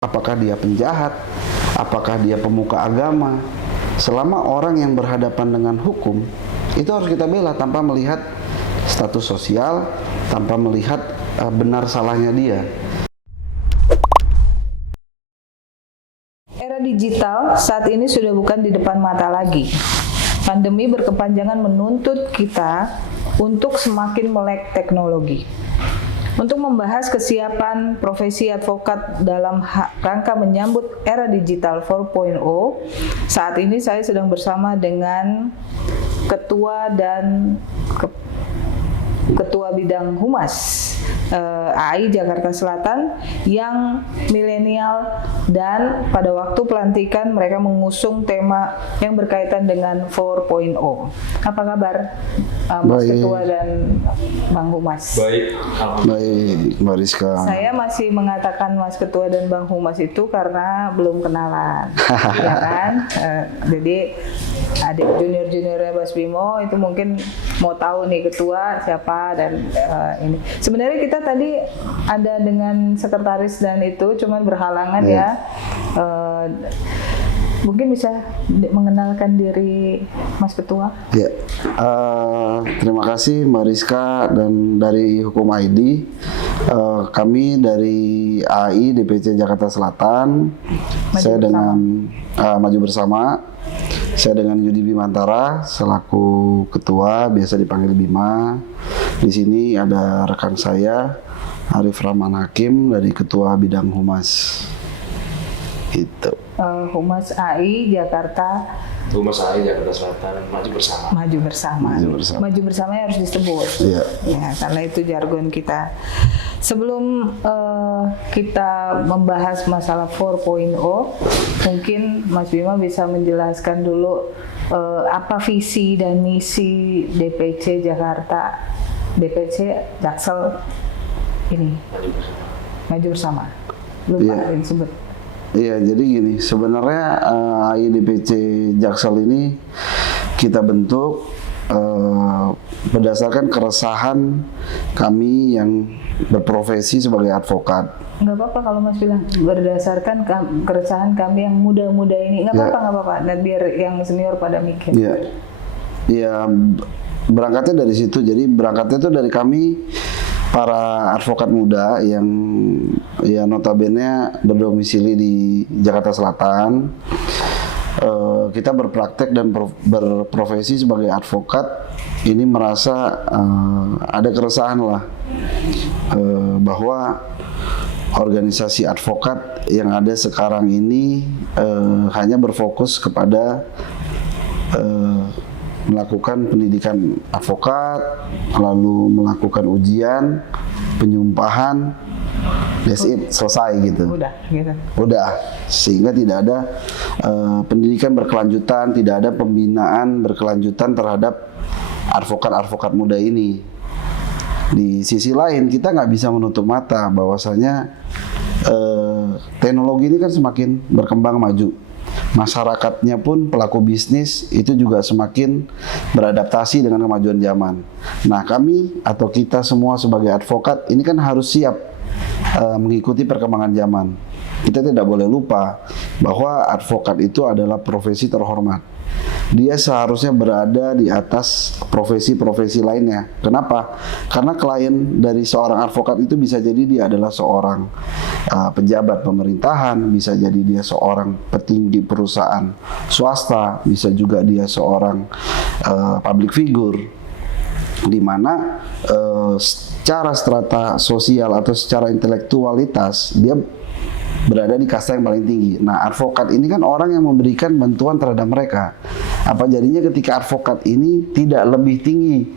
apakah dia penjahat, apakah dia pemuka agama. Selama orang yang berhadapan dengan hukum, itu harus kita bela tanpa melihat status sosial, tanpa melihat benar salahnya dia. Era digital saat ini sudah bukan di depan mata lagi. Pandemi berkepanjangan menuntut kita untuk semakin melek teknologi. Untuk membahas kesiapan profesi advokat dalam rangka menyambut era digital 4.0, saat ini saya sedang bersama dengan Ketua Bidang Humas AI Jakarta Selatan yang milenial, dan pada waktu pelantikan mereka mengusung tema yang berkaitan dengan 4.0. Apa kabar Mas Ketua dan Bang Humas? Baik, Mbak Rizka. Saya masih mengatakan Mas Ketua dan Bang Humas itu karena belum kenalan, ya kan? Jadi adik junior-juniornya Mas Bimo itu mungkin mau tahu nih ketua siapa dan ini. Sebenarnya kita tadi ada dengan sekretaris dan itu cuman berhalangan ya. Mungkin bisa mengenalkan diri Mas Ketua. Ya, terima kasih Mbak Rizka dan dari Hukum ID. Kami dari AI DPC Jakarta Selatan. Saya dengan Maju Bersama. Saya dengan Yudi Bimantara selaku ketua, biasa dipanggil Bima. Di sini ada rekan saya Arif Rahman Hakim dari Ketua Bidang Humas. Itu. Humas AI Jakarta. Humas AI Jakarta Selatan, Maju Bersama. Maju bersama. Maju bersama harus disebut. Iya. Ya, karena itu jargon kita. Sebelum kita membahas masalah 4.0, mungkin Mas Bima bisa menjelaskan dulu apa visi dan misi DPC Jakarta, DPC Jaksel ini. Maju Bersama. Lupa disebut. Iya, jadi gini, sebenarnya AI DPC Jaksel ini kita bentuk berdasarkan keresahan kami yang berprofesi sebagai advokat. Nggak apa-apa kalau Mas bilang berdasarkan keresahan kami yang muda-muda ini, nggak apa-apa, dan biar yang senior pada mikir. Iya, ya, berangkatnya dari situ. Jadi berangkatnya itu dari kami para advokat muda yang ya notabene berdomisili di Jakarta Selatan. Kita berpraktek dan berprofesi sebagai advokat ini merasa ada keresahan lah bahwa organisasi advokat yang ada sekarang ini hanya berfokus kepada melakukan pendidikan advokat, lalu melakukan ujian, penyumpahan, that's it, selesai gitu. Udah, sehingga tidak ada pendidikan berkelanjutan, tidak ada pembinaan berkelanjutan terhadap advokat-advokat muda ini. Di sisi lain, kita nggak bisa menutup mata bahwasanya teknologi ini kan semakin berkembang maju. Masyarakatnya pun, pelaku bisnis itu juga semakin beradaptasi dengan kemajuan zaman. Nah, kami atau kita semua sebagai advokat ini kan harus siap mengikuti perkembangan zaman. Kita tidak boleh lupa bahwa advokat itu adalah profesi terhormat. Dia seharusnya berada di atas profesi-profesi lainnya. Kenapa? Karena klien dari seorang advokat itu bisa jadi dia adalah seorang pejabat pemerintahan, bisa jadi dia seorang petinggi perusahaan swasta, bisa juga dia seorang public figure, di mana secara strata sosial atau secara intelektualitas dia berada di kasta yang paling tinggi. Nah, advokat ini kan orang yang memberikan bantuan terhadap mereka. Apa jadinya ketika advokat ini tidak lebih tinggi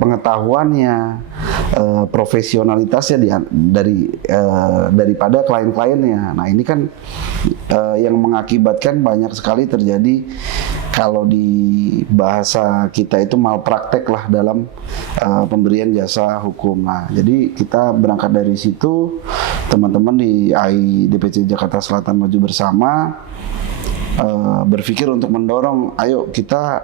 pengetahuannya, profesionalitasnya daripada klien-kliennya. Nah, ini kan yang mengakibatkan banyak sekali terjadi, kalau di bahasa kita itu malpraktek lah dalam pemberian jasa hukum. Nah, jadi kita berangkat dari situ, teman-teman di AI DPC Jakarta Selatan Maju Bersama berpikir untuk mendorong, ayo kita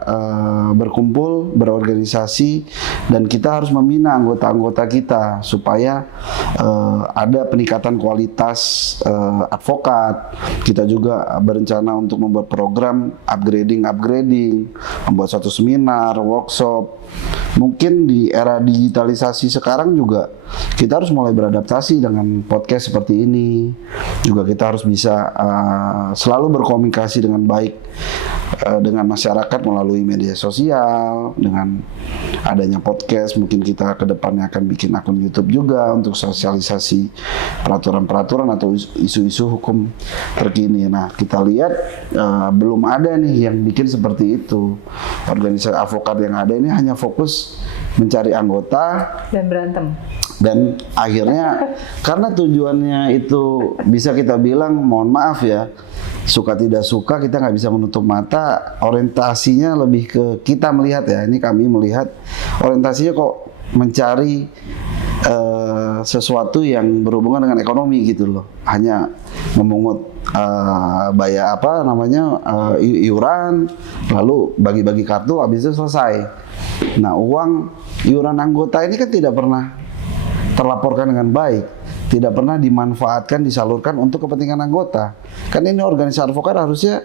berkumpul, berorganisasi, dan kita harus membina anggota-anggota kita supaya ada peningkatan kualitas advokat. Kita juga berencana untuk membuat program upgrading, membuat suatu seminar, workshop. Mungkin di era digitalisasi sekarang juga kita harus mulai beradaptasi dengan podcast seperti ini. Juga kita harus bisa selalu berkomunikasi dengan baik dengan masyarakat melalui media sosial. Dengan adanya podcast, mungkin kita ke depannya akan bikin akun YouTube juga untuk sosialisasi peraturan-peraturan atau isu-isu hukum terkini. Nah, kita lihat belum ada nih yang bikin seperti itu. Organisasi advokat yang ada ini hanya fokus mencari anggota Dan berantem. dan akhirnya karena tujuannya itu bisa kita bilang, mohon maaf ya, suka tidak suka kita nggak bisa menutup mata, orientasinya lebih ke kita melihat ya, ini kami melihat orientasinya kok mencari sesuatu yang berhubungan dengan ekonomi gitu loh, hanya memungut bayar iuran, lalu bagi-bagi kartu, habis itu selesai. Nah, uang iuran anggota ini kan tidak pernah terlaporkan dengan baik, tidak pernah dimanfaatkan, disalurkan untuk kepentingan anggota. Kan ini organisasi advokat harusnya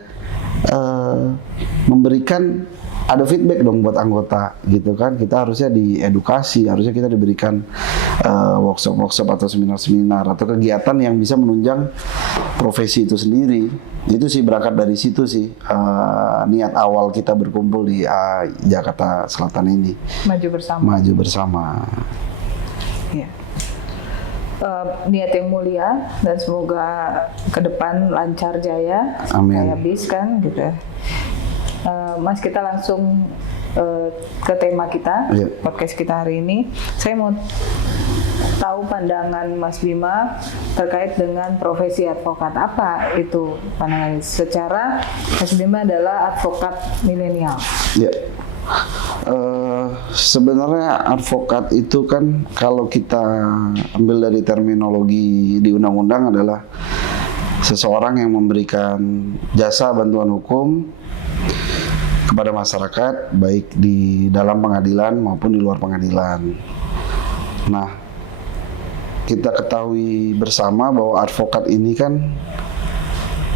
memberikan, ada feedback dong buat anggota gitu kan. Kita harusnya diedukasi, harusnya kita diberikan workshop atau seminar atau kegiatan yang bisa menunjang profesi itu sendiri. Itu sih berangkat dari situ sih niat awal kita berkumpul di Jakarta Selatan ini. Maju bersama. Ya. Niat yang mulia dan semoga ke depan lancar jaya. Amin. Kayak bis kan gitu ya. Mas, kita langsung ke tema kita, podcast kita hari ini. Saya mau tahu pandangan Mas Bima terkait dengan profesi advokat. Apa itu pandangan? Secara Mas Bima adalah advokat milenial. Ya. Sebenarnya advokat itu kan kalau kita ambil dari terminologi di undang-undang adalah seseorang yang memberikan jasa bantuan hukum kepada masyarakat, baik di dalam pengadilan maupun di luar pengadilan. Nah, kita ketahui bersama bahwa advokat ini kan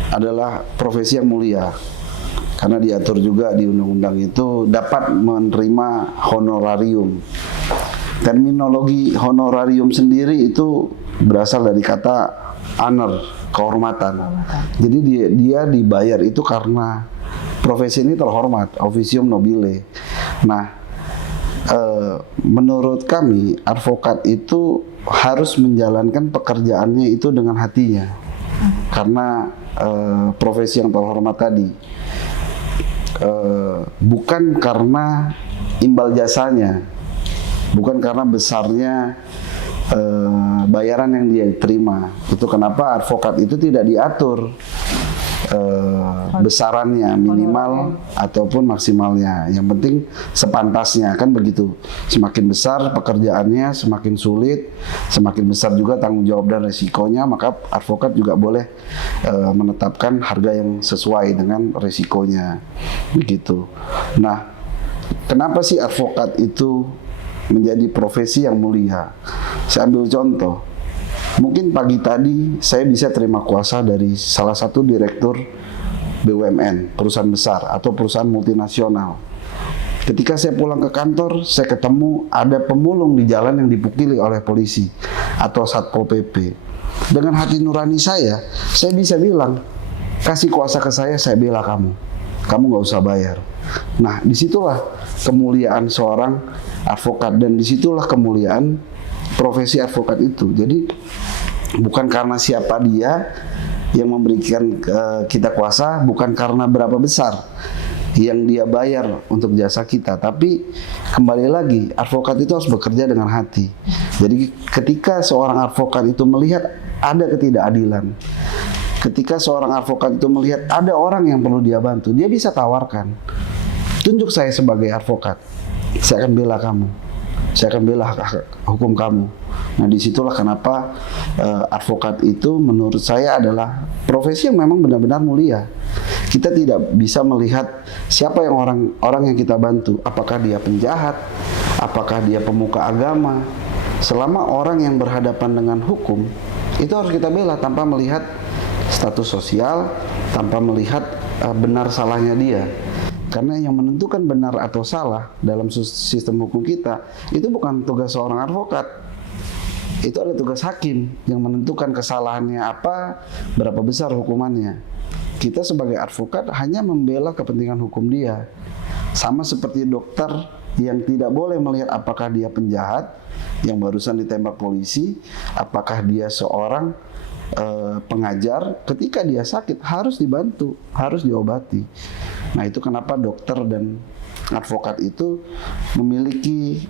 adalah profesi yang mulia, karena diatur juga di undang-undang itu dapat menerima honorarium. Terminologi honorarium sendiri itu berasal dari kata honor, kehormatan. Jadi dia dibayar itu karena profesi ini terhormat, officium nobile. Nah, menurut kami advokat itu harus menjalankan pekerjaannya itu dengan hatinya, karena profesi yang terhormat tadi, bukan karena imbal jasanya, bukan karena besarnya bayaran yang dia terima. Itu kenapa advokat itu tidak diatur besarannya, minimal ataupun maksimalnya. Yang penting sepantasnya, kan begitu. Semakin besar pekerjaannya, semakin sulit, semakin besar juga tanggung jawab dan resikonya, maka advokat juga boleh menetapkan harga yang sesuai dengan resikonya. Begitu. Nah, kenapa sih advokat itu menjadi profesi yang mulia? Saya ambil contoh. Mungkin pagi tadi saya bisa terima kuasa dari salah satu direktur BUMN, perusahaan besar atau perusahaan multinasional. Ketika saya pulang ke kantor, saya ketemu ada pemulung di jalan yang dipukuli oleh polisi atau Satpol PP. Dengan hati nurani saya bisa bilang, kasih kuasa ke saya bela kamu. Kamu nggak usah bayar. Nah, disitulah kemuliaan seorang advokat, dan disitulah kemuliaan profesi advokat itu. Jadi bukan karena siapa dia yang memberikan kita kuasa, bukan karena berapa besar yang dia bayar untuk jasa kita, tapi kembali lagi advokat itu harus bekerja dengan hati. Jadi ketika seorang advokat itu melihat ada ketidakadilan, ketika seorang advokat itu melihat ada orang yang perlu dia bantu, dia bisa tawarkan, tunjuk saya sebagai advokat, saya akan bela kamu, saya akan bela hukum kamu. Nah, disitulah kenapa advokat itu menurut saya adalah profesi yang memang benar-benar mulia. Kita tidak bisa melihat siapa yang orang yang kita bantu, apakah dia penjahat, apakah dia pemuka agama. Selama orang yang berhadapan dengan hukum, itu harus kita bela tanpa melihat status sosial, tanpa melihat benar salahnya dia. Karena yang menentukan benar atau salah dalam sistem hukum kita itu bukan tugas seorang advokat. Itu adalah tugas hakim yang menentukan kesalahannya apa, berapa besar hukumannya. Kita sebagai advokat hanya membela kepentingan hukum dia. Sama seperti dokter yang tidak boleh melihat apakah dia penjahat yang barusan ditembak polisi, apakah dia seorang pengajar. Ketika dia sakit harus dibantu, harus diobati. Nah, itu kenapa dokter dan advokat itu memiliki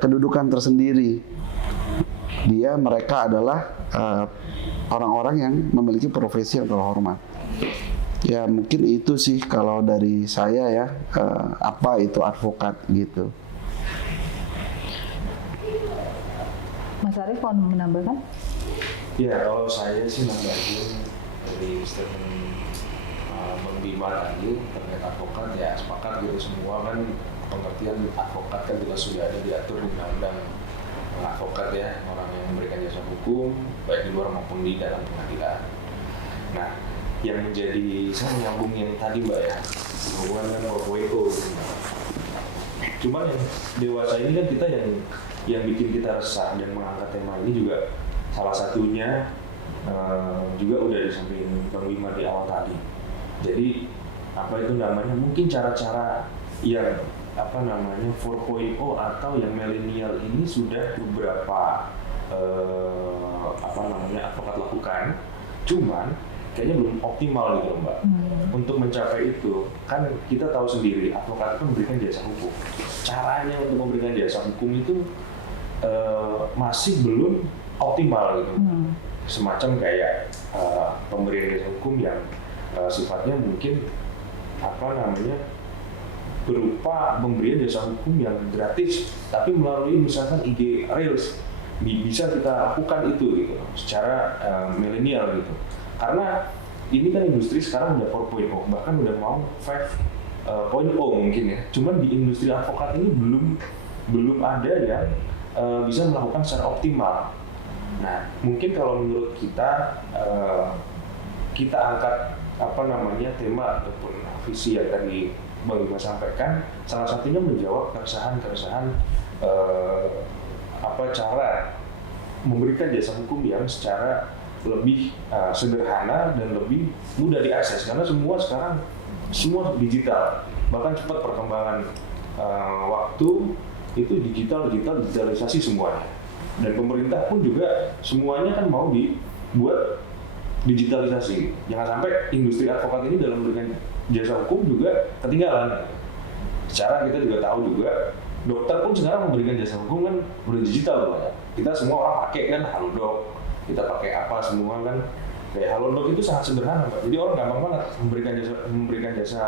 kedudukan tersendiri. Mereka adalah orang-orang yang memiliki profesi yang terhormat. Ya mungkin itu sih kalau dari saya ya, apa itu advokat gitu. Mas Arief mau menambahkan? Ya, kalau saya sih nambahin dari statement Bang Bima tadi terkait advokat, ya sepakat gitu, semua kan pengertian advokat kan juga sudah ada diatur di undang-undang advokat ya, orang yang memberikan jasa hukum baik di luar maupun di dalam pengadilan. Nah, yang menjadi, saya nyambungin tadi Mbak ya, hubungan dengan Provoico. Cuman yang dewasa ini kan kita yang bikin kita resah dan mengangkat tema ini juga salah satunya juga udah disampaikan Bang Bima di awal tadi. Jadi apa itu namanya, mungkin cara-cara yang 4.0 atau yang milenial ini sudah beberapa advokat lakukan, cuman kayaknya belum optimal gitu Mbak. Untuk mencapai itu, kan kita tahu sendiri advokat itu memberikan jasa hukum. Caranya untuk memberikan jasa hukum itu masih belum optimal gitu. Semacam kayak pemberian jasa hukum yang sifatnya mungkin berupa pemberian jasa hukum yang gratis, tapi melalui misalkan IG Reels bisa kita lakukan itu gitu secara milenial gitu. Karena ini kan industri sekarang udah 4.0, bahkan udah mau 5.0 mungkin ya. Cuman di industri advokat ini belum ada yang bisa melakukan secara optimal. Nah, mungkin kalau menurut kita kita angkat tema ataupun visi yang tadi Bang Bima sampaikan, salah satunya menjawab keresahan-keresahan cara memberikan jasa hukum yang secara lebih sederhana dan lebih mudah diakses, karena semua digital, bahkan cepat perkembangan waktu itu digitalisasi semuanya, dan pemerintah pun juga semuanya kan mau dibuat digitalisasi. Jangan sampai industri advokat ini dalam memberikan jasa hukum juga ketinggalan. Secara kita juga tahu juga dokter pun sekarang memberikan jasa hukum kan udah digital banyak. Kita semua orang pakai kan Halodoc, kita pakai apa semua kan. Kayak Halodoc itu sangat sederhana Pak. Jadi orang gampang banget memberikan jasa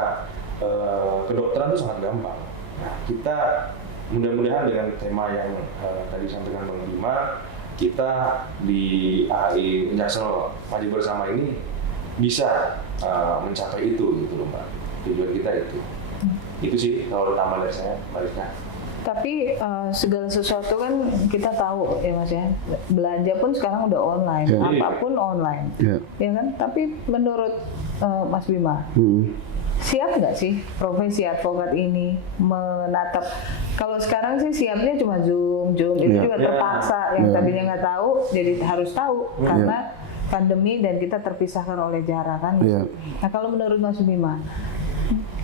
kedokteran itu sangat gampang. Nah, kita mudah-mudahan dengan tema yang tadi sampaikan Bang Bima, kita di AHI Jaksel Maju Bersama ini bisa mencapai itu gitu loh Mbak. Tujuan kita itu. Itu sih kalau utama dari saya, Mbak Rizka. Tapi segala sesuatu kan kita tahu ya Mas ya, belanja pun sekarang udah online, apapun online, ya kan? Tapi menurut Mas Bima, siap nggak sih profesi advokat ini menatap? Kalau sekarang sih siapnya cuma Zoom itu juga terpaksa, yang tadinya nggak tahu jadi harus tahu karena pandemi dan kita terpisahkan oleh jarak kan. Nah kalau menurut Mas Bima,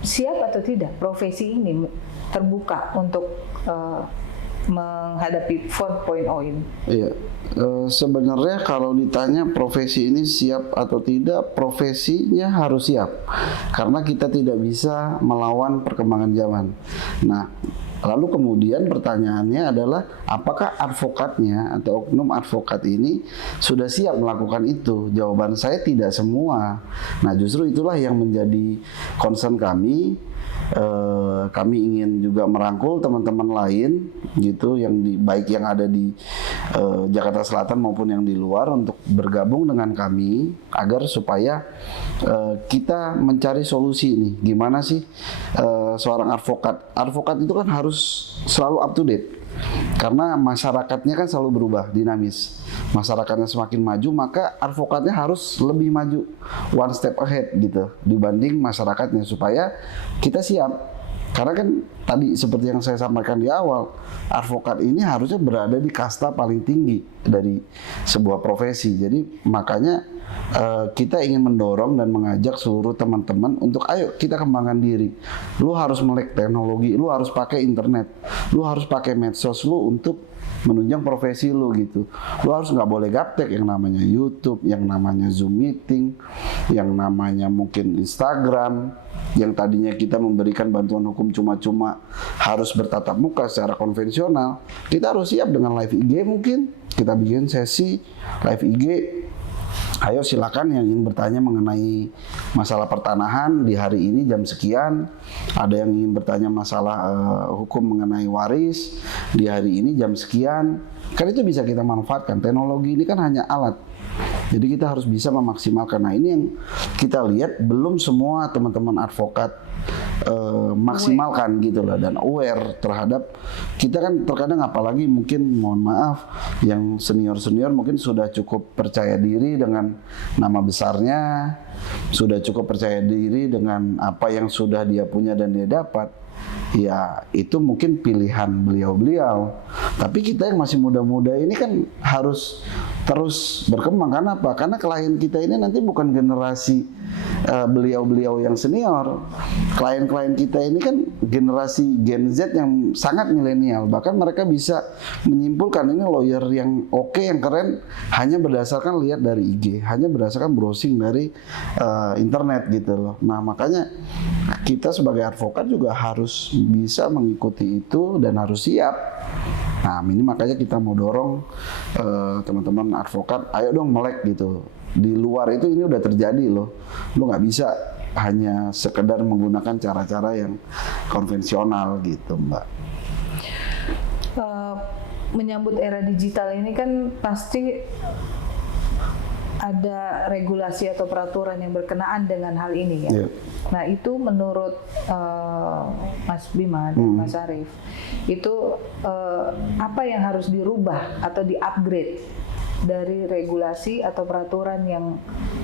siap atau tidak profesi ini terbuka untuk menghadapi 4.0 ini? Iya, sebenarnya kalau ditanya profesi ini siap atau tidak, profesinya harus siap karena kita tidak bisa melawan perkembangan zaman. Nah, lalu kemudian pertanyaannya adalah apakah advokatnya atau oknum advokat ini sudah siap melakukan itu? Jawaban saya tidak semua. Nah, justru itulah yang menjadi concern kami kami ingin juga merangkul teman-teman lain gitu baik yang ada di Jakarta Selatan maupun yang di luar untuk bergabung dengan kami agar supaya kita mencari solusi nih. Gimana sih seorang advokat itu kan harus selalu up to date. Karena masyarakatnya kan selalu berubah, dinamis. Masyarakatnya semakin maju, maka advokatnya harus lebih maju, one step ahead gitu, dibanding masyarakatnya, supaya kita siap. Karena kan tadi seperti yang saya sampaikan di awal, advokat ini harusnya berada di kasta paling tinggi dari sebuah profesi. Jadi makanya kita ingin mendorong dan mengajak seluruh teman-teman untuk ayo kita kembangkan diri. Lu harus melek teknologi, lu harus pakai internet, lu harus pakai medsos lu untuk menunjang profesi lu gitu. Lu harus nggak boleh gaptek yang namanya YouTube, yang namanya Zoom meeting, yang namanya mungkin Instagram, yang tadinya kita memberikan bantuan hukum cuma-cuma harus bertatap muka secara konvensional. Kita harus siap dengan live IG mungkin. Kita bikin sesi live IG. Ayo silakan yang ingin bertanya mengenai masalah pertanahan di hari ini jam sekian. Ada yang ingin bertanya masalah hukum mengenai waris di hari ini jam sekian. Kan itu bisa kita manfaatkan. Teknologi ini kan hanya alat. Jadi kita harus bisa memaksimalkan. Nah ini yang kita lihat belum semua teman-teman advokat maksimalkan gitu lah, dan aware terhadap kita kan terkadang, apalagi mungkin mohon maaf yang senior mungkin sudah cukup percaya diri dengan nama besarnya, sudah cukup percaya diri dengan apa yang sudah dia punya dan dia dapat. Ya itu mungkin pilihan beliau-beliau, tapi kita yang masih muda-muda ini kan harus terus berkembang. Karena apa? Karena klien kita ini nanti bukan generasi beliau-beliau yang senior. Klien-klien kita ini kan generasi Gen Z yang sangat milenial. Bahkan mereka bisa menyimpulkan ini lawyer yang oke, yang keren hanya berdasarkan lihat dari IG, hanya berdasarkan browsing dari internet gitu loh. Nah makanya kita sebagai advokat juga harus bisa mengikuti itu dan harus siap. Nah ini makanya kita mau dorong teman-teman advokat, ayo dong melek gitu. Di luar itu ini udah terjadi loh. Lu nggak bisa hanya sekedar menggunakan cara-cara yang konvensional gitu, Mbak. Menyambut era digital ini kan pasti ada regulasi atau peraturan yang berkenaan dengan hal ini ya. Yeah. Nah itu menurut Mas Bima dan Mas Arief, itu apa yang harus dirubah atau di-upgrade dari regulasi atau peraturan yang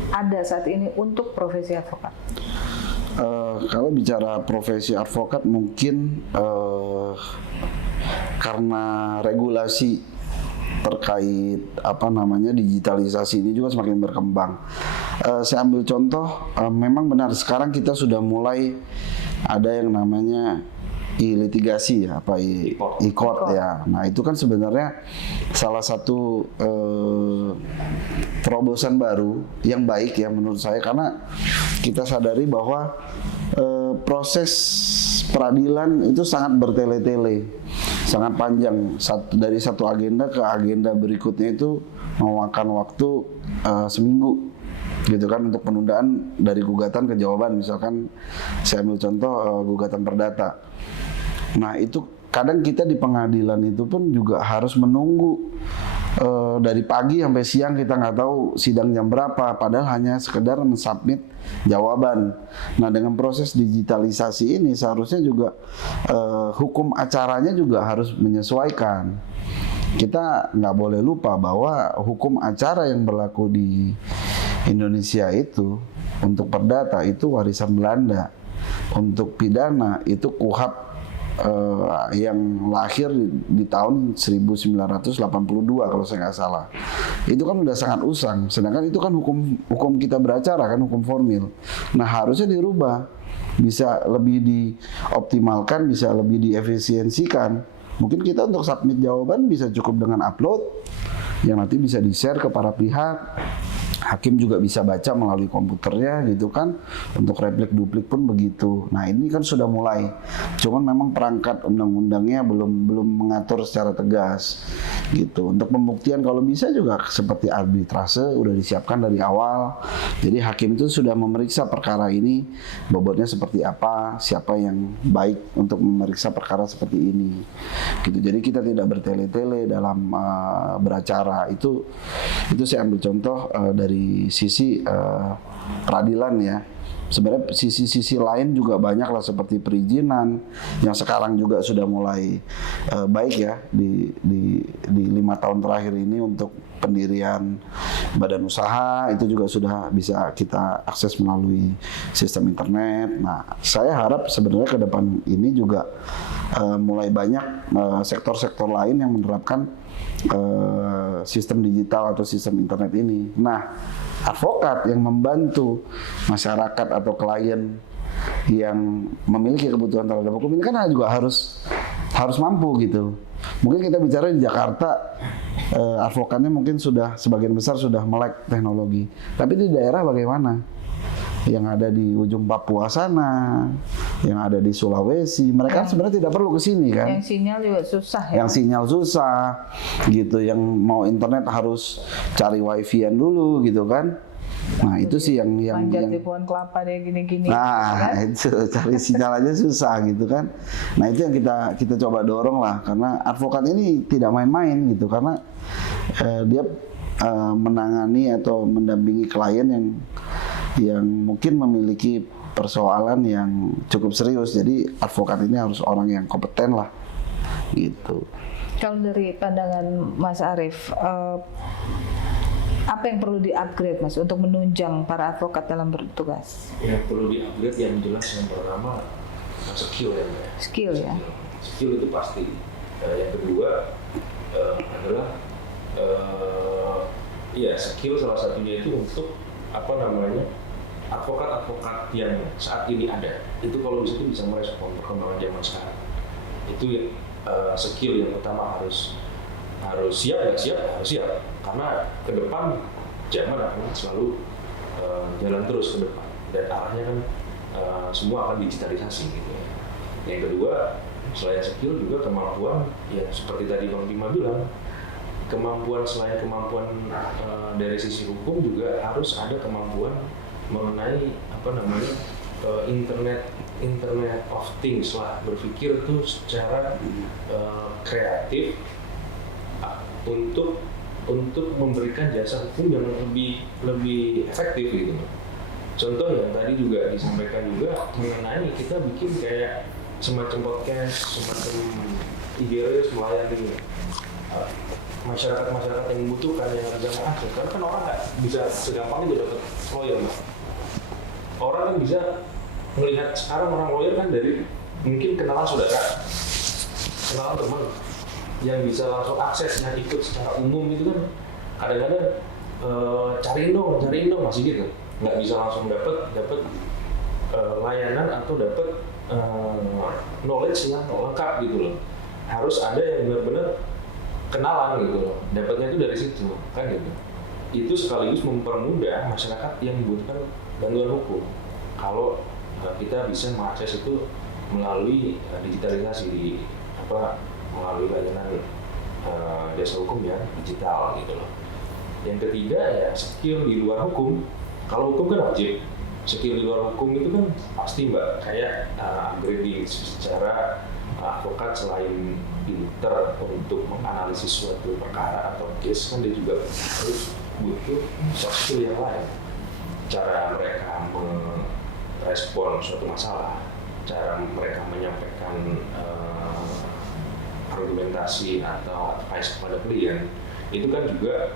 ada saat ini untuk profesi advokat? Kalau bicara profesi advokat mungkin karena regulasi terkait digitalisasi ini juga semakin berkembang. Saya ambil contoh, memang benar sekarang kita sudah mulai ada yang namanya e-litigasi ya, e-court ya. Nah itu kan sebenarnya salah satu terobosan baru yang baik ya menurut saya, karena kita sadari bahwa proses peradilan itu sangat bertele-tele, sangat panjang. Dari satu agenda ke agenda berikutnya itu memakan waktu seminggu gitu kan, untuk penundaan dari gugatan ke jawaban. Misalkan saya ambil contoh gugatan perdata. Nah itu kadang kita di pengadilan itu pun juga harus menunggu dari pagi sampai siang, kita nggak tahu sidang jam berapa, padahal hanya sekedar mensubmit jawaban. Nah dengan proses digitalisasi ini seharusnya juga hukum acaranya juga harus menyesuaikan. Kita nggak boleh lupa bahwa hukum acara yang berlaku di Indonesia itu untuk perdata itu warisan Belanda, untuk pidana itu KUHP yang lahir di tahun 1982 kalau saya nggak salah. Itu kan udah sangat usang, sedangkan itu kan hukum kita beracara kan, hukum formil. Nah harusnya dirubah, bisa lebih dioptimalkan, bisa lebih diefisiensikan. Mungkin kita untuk submit jawaban bisa cukup dengan upload yang nanti bisa di-share ke para pihak. hakim juga bisa baca melalui komputernya gitu kan. Untuk replik duplik pun begitu. Nah ini kan sudah mulai, cuman memang perangkat undang-undangnya belum mengatur secara tegas gitu. Untuk pembuktian kalau bisa juga seperti arbitrase udah disiapkan dari awal. Jadi hakim itu sudah memeriksa perkara ini bobotnya seperti apa, siapa yang baik untuk memeriksa perkara seperti ini gitu. Jadi kita tidak bertele-tele dalam beracara. Itu saya ambil contoh dari sisi peradilan ya. Sebenarnya sisi-sisi lain juga banyak lah, seperti perizinan yang sekarang juga sudah mulai baik ya di 5 tahun terakhir ini. Untuk pendirian badan usaha itu juga sudah bisa kita akses melalui sistem internet. Nah, saya harap sebenarnya ke depan ini juga mulai banyak sektor-sektor lain yang menerapkan sistem digital atau sistem internet ini. Nah, advokat yang membantu masyarakat atau klien yang memiliki kebutuhan terhadap hukum ini kan juga harus mampu gitu. Mungkin kita bicara di Jakarta, advokatnya mungkin sudah sebagian besar sudah melek teknologi. Tapi di daerah bagaimana? Yang ada di ujung Papua sana, yang ada di Sulawesi, mereka sebenarnya tidak perlu ke sini kan. Yang sinyal juga susah ya. Yang sinyal susah gitu, yang mau internet harus cari wifi-an dulu gitu kan. Nah, itu sih yang manjat di pohon kelapa deh gini-gini. Nah, kan? Itu cari sinyal aja susah gitu kan. Nah, itu yang kita coba dorong lah, karena advokat ini tidak main-main gitu, karena dia menangani atau mendampingi klien yang mungkin memiliki persoalan yang cukup serius. Jadi advokat ini harus orang yang kompeten lah gitu. Kalau dari pandangan Mas Arief, apa yang perlu di-upgrade Mas untuk menunjang para advokat dalam bertugas? Yang perlu di-upgrade yang jelas yang pertama skill ya. Skill ya. Skill itu pasti. Yang kedua adalah skill salah satunya itu untuk advokat-advokat yang saat ini ada. Itu kalau bisa merespon perkembangan zaman sekarang. Itu skill yang utama harus siap, harus siap. Karena ke depan zaman akan selalu jalan terus ke depan, dan arahnya kan semua akan digitalisasi gitu ya. Yang kedua, selain skill juga kemampuan, ya seperti tadi Bang Bima bilang, selain kemampuan dari sisi hukum juga harus ada kemampuan mengenai Internet of Things lah, berpikir tuh secara kreatif untuk memberikan jasa hukum yang lebih efektif gitu. Contoh yang tadi juga disampaikan juga mengenai kita bikin kayak semacam podcast, semacam IG Reels melayani masyarakat yang membutuhkan, yang harga akses. Karena kan orang nggak bisa segampang itu dapat lawyer. Orang kan bisa melihat sekarang orang lawyer kan dari mungkin kenalan saudara, kenalan teman, yang bisa langsung akses, yang ikut secara umum itu kan kadang-kadang cariin dong masih gitu, nggak bisa langsung dapat layanan atau dapat knowledge yang lengkap gitu loh. Harus ada yang benar-benar kenalan gitu loh, dapatnya itu dari situ kan gitu. Itu sekaligus mempermudah masyarakat yang membutuhkan bantuan hukum kalau kita bisa mengakses itu melalui digitalisasi melalui layanan jasa hukum yang digital gitu loh. Yang ketiga ya skill di luar hukum. Kalau hukum kan wajib, skill di luar hukum itu kan pasti Mbak, kayak upgrading secara advokat selain pinter untuk menganalisis suatu perkara atau case, kan dia juga harus butuh soft skill yang lain. Cara mereka merespon suatu masalah, cara mereka menyampaikan argumentasi atau advice kepada klien, itu kan juga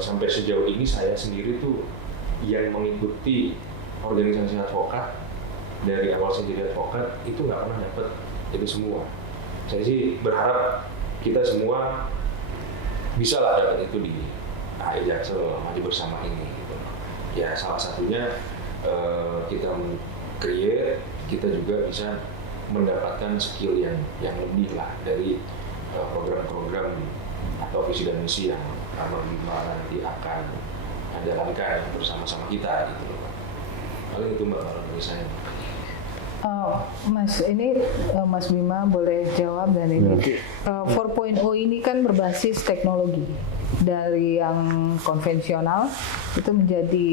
sampai sejauh ini saya sendiri tuh yang mengikuti organisasi advokat dari awal saya jadi advokat itu nggak pernah dapat itu semua. Saya sih berharap kita semua bisa lah dapat itu di HI Jaksel Maju Bersama ini gitu. Ya salah satunya kita create, kita juga bisa mendapatkan skill yang lebih lah dari program-program atau visi dan misi yang nanti akan jalankan bersama-sama kita gitu loh. Paling itu Mbak kalau dari saya. Mas, ini Mas Bima boleh jawab dan ini 4.0 ini kan berbasis teknologi dari yang konvensional itu menjadi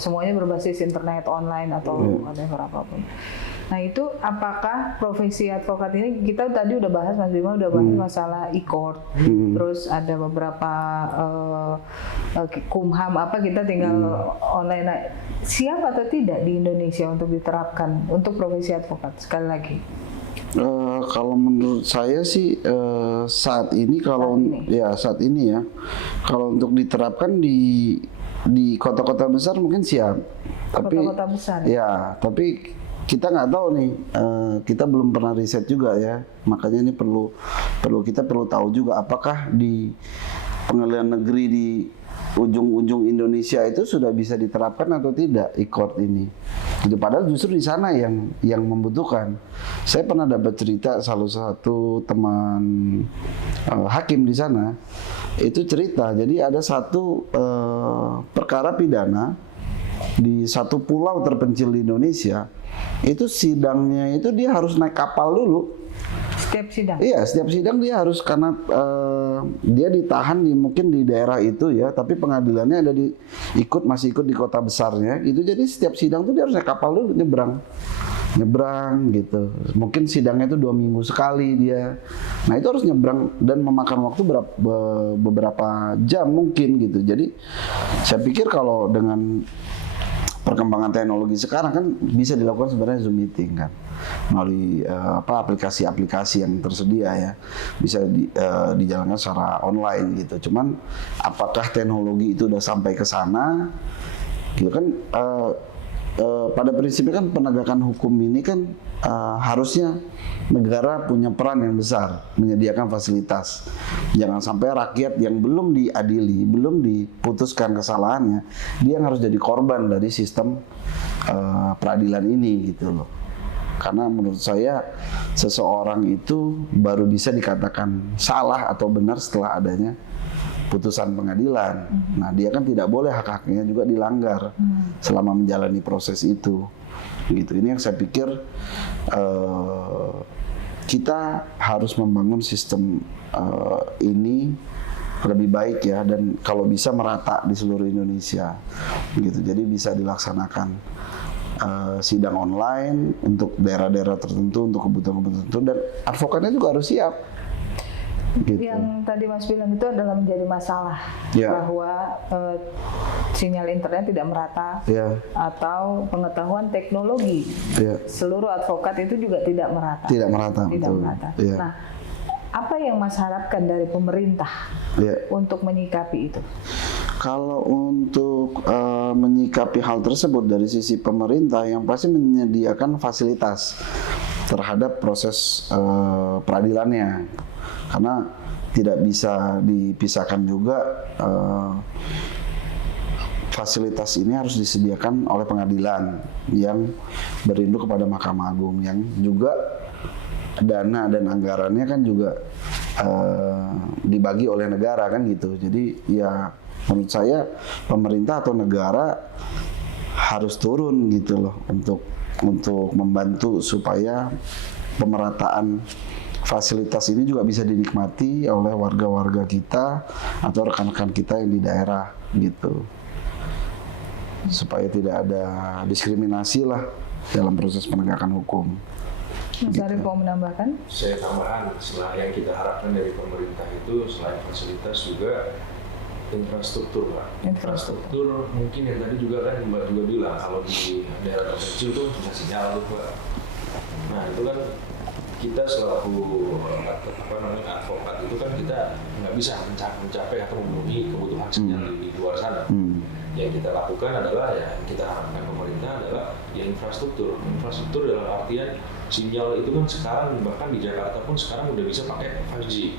semuanya berbasis internet online atau whatever apapun. Nah itu apakah profesi advokat ini kita tadi udah bahas Mas Bima udah bahas masalah e-court, terus ada beberapa kumham apa kita tinggal online. Nah, siap atau tidak di Indonesia untuk diterapkan untuk profesi advokat sekali lagi? Kalau menurut saya sih saat ini saat ini ya kalau untuk diterapkan di kota-kota besar mungkin siap. Tapi Kota-kota besar. Ya, tapi kita nggak tahu nih, kita belum pernah riset juga ya, makanya ini kita perlu tahu juga apakah di pengadilan negeri di ujung-ujung Indonesia itu sudah bisa diterapkan atau tidak e-court ini. Jadi padahal justru di sana yang membutuhkan. Saya pernah dapat cerita salah satu teman hakim di sana itu cerita, jadi ada satu perkara pidana di satu pulau terpencil di Indonesia. Itu sidangnya itu dia harus naik kapal dulu. Setiap sidang? Iya, setiap sidang dia harus karena dia ditahan mungkin di daerah itu ya, tapi pengadilannya ada masih ikut di kota besarnya. Itu jadi setiap sidang tuh dia harus naik kapal dulu nyebrang gitu. Mungkin sidangnya itu 2 minggu sekali dia. Nah itu harus nyebrang dan memakan waktu beberapa jam mungkin gitu. Jadi saya pikir kalau dengan perkembangan teknologi sekarang kan bisa dilakukan sebenarnya Zoom meeting kan melalui aplikasi-aplikasi yang tersedia ya, bisa dijalankan secara online gitu. Cuman apakah teknologi itu udah sampai ke sana gitu kan, pada prinsipnya kan penegakan hukum ini kan harusnya negara punya peran yang besar menyediakan fasilitas. Jangan sampai rakyat yang belum diadili, belum diputuskan kesalahannya, dia yang harus jadi korban dari sistem peradilan ini gitu loh. Karena menurut saya seseorang itu baru bisa dikatakan salah atau benar setelah adanya putusan pengadilan. Nah, dia kan tidak boleh hak-haknya juga dilanggar selama menjalani proses itu. Gitu. Ini yang saya pikir kita harus membangun sistem ini lebih baik ya, dan kalau bisa merata di seluruh Indonesia. Gitu. Jadi bisa dilaksanakan sidang online untuk daerah-daerah tertentu, untuk kebutuhan tertentu, dan advokatnya juga harus siap. Gitu. Yang tadi Mas bilang itu adalah menjadi masalah bahwa sinyal internet tidak merata atau pengetahuan teknologi seluruh advokat itu juga tidak merata. Tidak merata. Nah, apa yang Mas harapkan dari pemerintah untuk menyikapi itu? Kalau untuk menyikapi hal tersebut dari sisi pemerintah, yang pasti menyediakan fasilitas terhadap proses peradilannya. Karena tidak bisa dipisahkan juga fasilitas ini harus disediakan oleh pengadilan yang berinduk kepada Mahkamah Agung, yang juga dana dan anggarannya kan juga dibagi oleh negara kan gitu. Jadi ya menurut saya pemerintah atau negara harus turun gitu loh untuk membantu supaya pemerataan fasilitas ini juga bisa dinikmati oleh warga-warga kita atau rekan-rekan kita yang di daerah gitu, supaya tidak ada diskriminasi lah dalam proses penegakan hukum. Mas Arief mau menambahkan? Saya tambahan, selain yang kita harapkan dari pemerintah itu selain fasilitas juga infrastruktur, Pak. Infrastruktur mungkin yang tadi juga kan Mbak juga bilang kalau di daerah terpencil tuh punya sinyal tuh, Pak. Nah itu kan kita selaku advokat itu kan kita nggak bisa mencapai atau memenuhi kebutuhan sinyal di luar sana. Yang kita lakukan adalah ya kita harapkan pemerintah adalah ya infrastruktur dalam artian sinyal itu kan sekarang bahkan di Jakarta pun sekarang udah bisa pakai 5G.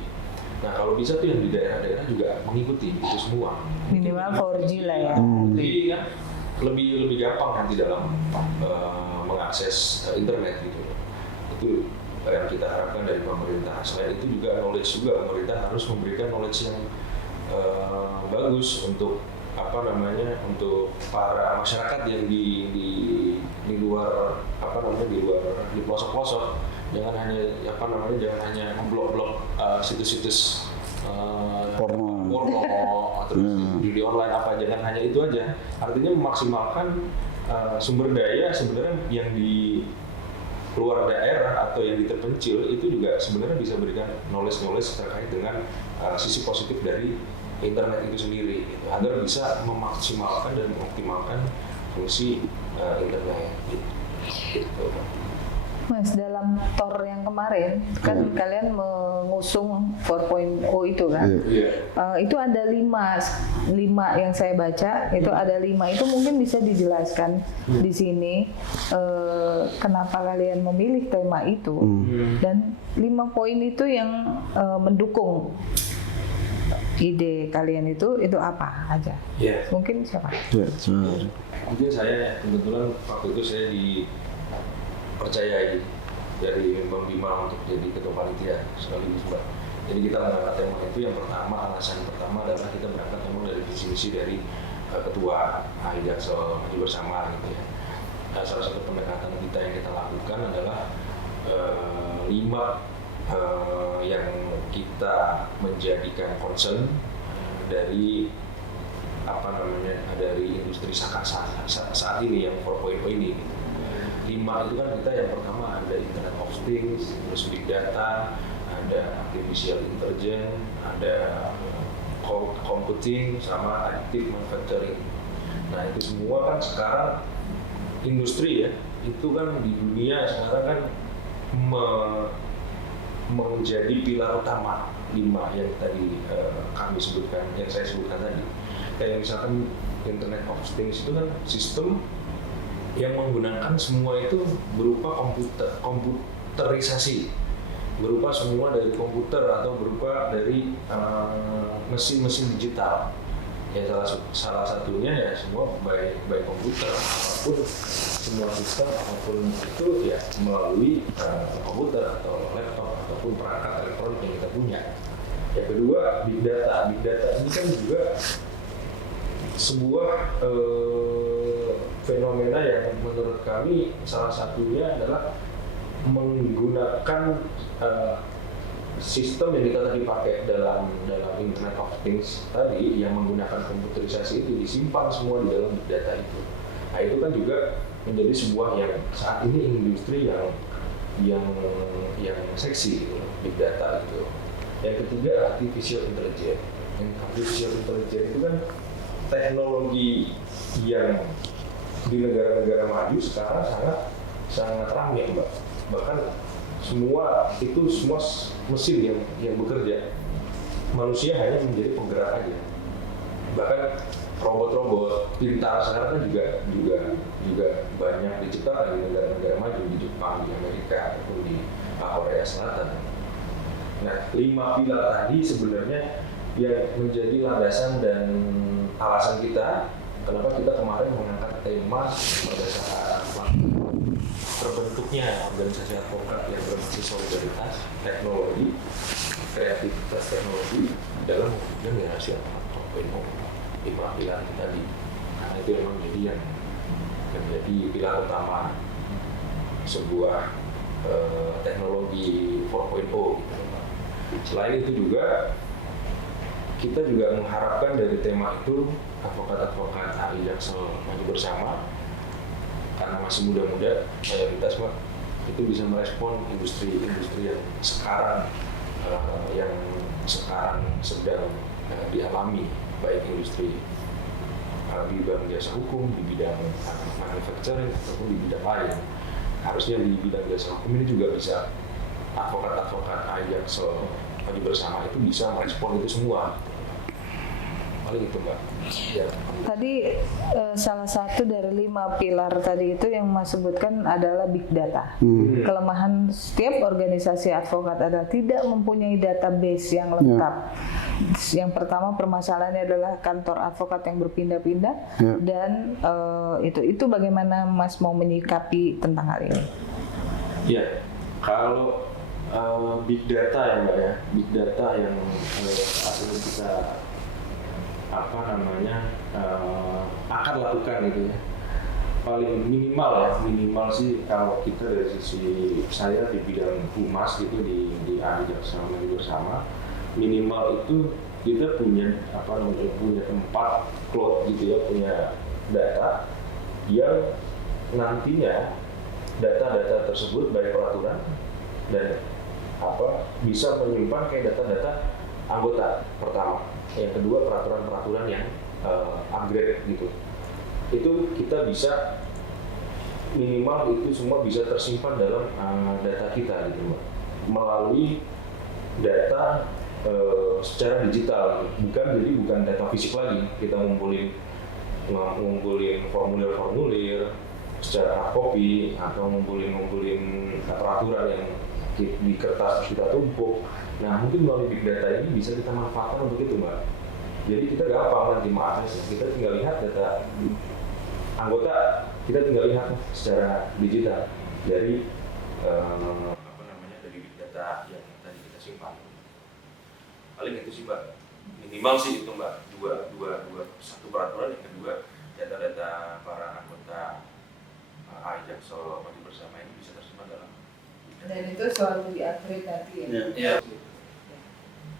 Nah kalau bisa tuh yang di daerah-daerah juga mengikuti itu semua. Minimal 4G lah ya. Jadi kan lebih gampang nanti dalam mengakses internet gitu. Itu yang kita harapkan dari pemerintah. Selain itu juga knowledge juga, pemerintah harus memberikan knowledge yang bagus untuk untuk para masyarakat yang di luar di pelosok-pelosok, jangan hanya memblok-blok situs-situs Porno. terus judi online jangan hanya itu aja. Artinya memaksimalkan sumber daya sebenarnya yang di luar daerah atau yang di terpencil itu juga sebenarnya bisa berikan knowledge terkait dengan sisi positif dari internet itu sendiri gitu, agar bisa memaksimalkan dan mengoptimalkan fungsi internet gitu. Mas, dalam TOR yang kemarin kan kalian mengusung 4.0 itu kan? Itu ada 5 yang saya baca, itu ada 5 itu mungkin bisa dijelaskan di sini kenapa kalian memilih tema itu dan 5 poin itu yang mendukung ide kalian itu apa aja? Mungkin siapa? Mungkin saya kebetulan waktu itu saya dipercayai dari Bang Bima untuk jadi ketua panitia sekaligus Mbak. Jadi kita mengangkat tema itu, yang pertama, alasan pertama adalah kita berangkat memang dari visi misi dari ketua Jaksel Maju Bersama gitu ya. Nah, salah satu pendekatan kita yang kita lakukan adalah 5 yang kita menjadikan concern dari dari industri saat ini yang 4.0 ini. 5 itu kan kita, yang pertama ada Internet of Things, terus Big Data, ada Artificial Intelligence, ada Cloud Computing, sama Additive Manufacturing. Nah itu semua kan sekarang industri ya, itu kan di dunia sekarang kan menjadi pilar utama 5 yang tadi kami sebutkan, yang saya sebutkan tadi. Kayak misalkan Internet of Things itu kan sistem yang menggunakan semua itu berupa komputerisasi, berupa semua dari komputer atau berupa dari mesin-mesin digital. Ya salah satunya ya semua by komputer, apapun semua sistem apapun itu ya melalui komputer atau laptop ataupun perangkat elektronik yang kita punya. Yang kedua, big data. Big data ini kan juga sebuah fenomena yang menurut kami salah satunya adalah menggunakan sistem yang kita tadi pakai dalam Internet of Things tadi, yang menggunakan komputerisasi itu disimpan semua di dalam big data itu. Nah itu kan juga menjadi sebuah yang saat ini industri yang seksi gitu, big data itu. Yang ketiga, artificial intelligence. Artificial intelligence itu kan teknologi yang di negara-negara maju sekarang sangat ramai Mbak. Bahkan semua mesin yang bekerja, manusia hanya menjadi penggerak aja. Bahkan robot-robot pintar sekarang kan juga banyak diciptakan di negara-negara maju, di Jepang, di Amerika, ataupun di Korea Selatan. Nah, 5 pilar tadi sebenarnya yang menjadi landasan dan alasan kita kenapa kita kemarin mengangkat tema berdasarkan terbentuknya organisasi advokat yang berbasis solidaritas, teknologi, kreativitas teknologi dalam mewujudkan generasi advokat 4.0, 5 pilar tadi. Karena itu memang jadi yang menjadi pilar utama sebuah teknologi 4.0 gitu. Selain itu juga kita juga mengharapkan dari tema itu advokat-advokat HI Jaksel Maju Bersama, karena masih muda-muda mayoritas Pak, itu bisa merespon industri-industri yang sekarang sedang dialami, baik industri di bidang jasa hukum, di bidang manufacturing ataupun di bidang lain. Harusnya di bidang jasa hukum ini juga bisa advokat-advokat HI Jaksel Maju Bersama itu bisa merespon itu semua. Paling itu Mbak. Ya. Tadi salah satu dari 5 pilar tadi itu yang Mas sebutkan adalah big data. Kelemahan setiap organisasi advokat adalah tidak mempunyai database yang lengkap. Yang pertama permasalahannya adalah kantor advokat yang berpindah-pindah dan itu bagaimana Mas mau menyikapi tentang hal ini? Ya, kalau big data ya Mbak ya, big data yang saat ini kita akan lakukan gitu ya. Paling minimal sih kalau kita dari sisi saya di bidang humas gitu di ahli jaksa bersama, minimal itu kita punya punya tempat cloud gitu ya, punya data yang nantinya data-data tersebut baik peraturan dan bisa menyimpan kayak data-data anggota pertama, yang kedua peraturan-peraturan yang upgrade gitu. Itu kita bisa minimal itu semua bisa tersimpan dalam data kita gitu Mbak, melalui data secara digital, bukan data fisik lagi. Kita ngumpulin formulir-formulir secara hard copy atau ngumpulin peraturan yang di kertas kita tumpuk. Nah, mungkin melalui big data ini bisa kita manfaatkan untuk itu Mbak. Jadi kita gampang nanti mengaksesnya, kita tinggal lihat data anggota, kita tinggal lihat secara digital dari dari big data yang tadi kita simpan. Paling itu sih Mbak, minimal sih itu Mbak, satu peraturan, yang kedua data-data para anggota Ajaxo Maju Bersama ini bisa tersimpan dalam. Dan itu selalu di-upgrade nanti ya? Ya.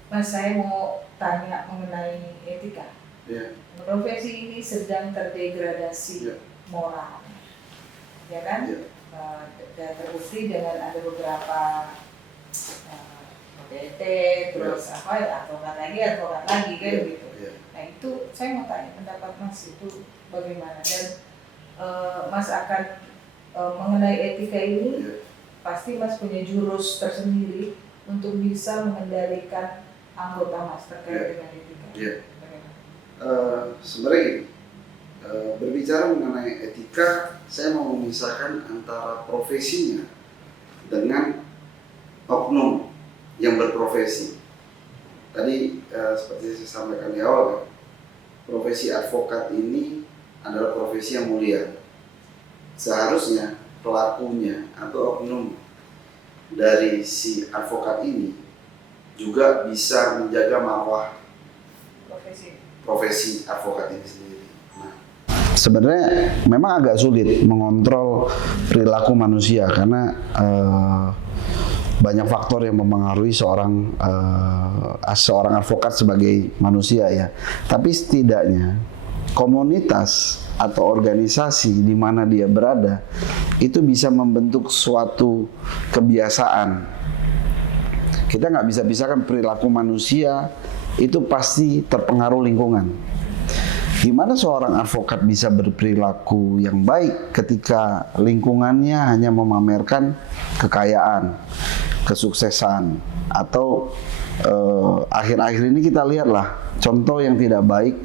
Mas, saya mau tanya mengenai etika. Profesi ini sedang terdegradasi moral, ya kan? Dan terbukti dengan ada beberapa ODT, terus advokat lagi kan gitu. Nah itu saya mau tanya pendapat Mas itu bagaimana, dan Mas akan mengenai etika ini pasti Mas punya jurus tersendiri untuk bisa mengendalikan anggota Mas terkait dengan etika. Sebenarnya berbicara mengenai etika, saya mau memisahkan antara profesinya dengan oknum yang berprofesi. Tadi seperti saya sampaikan di awal, profesi advokat ini adalah profesi yang mulia. Seharusnya pelakunya atau oknum dari si advokat ini juga bisa menjaga marwah profesi advokat ini sendiri. Nah, sebenarnya memang agak sulit mengontrol perilaku manusia karena banyak faktor yang mempengaruhi seorang advokat sebagai manusia ya. Tapi setidaknya komunitas atau organisasi di mana dia berada itu bisa membentuk suatu kebiasaan. Kita nggak bisa pisahkan perilaku manusia itu pasti terpengaruh lingkungan. Gimana seorang advokat bisa berperilaku yang baik ketika lingkungannya hanya memamerkan kekayaan, kesuksesan, atau akhir-akhir ini kita lihatlah contoh yang tidak baik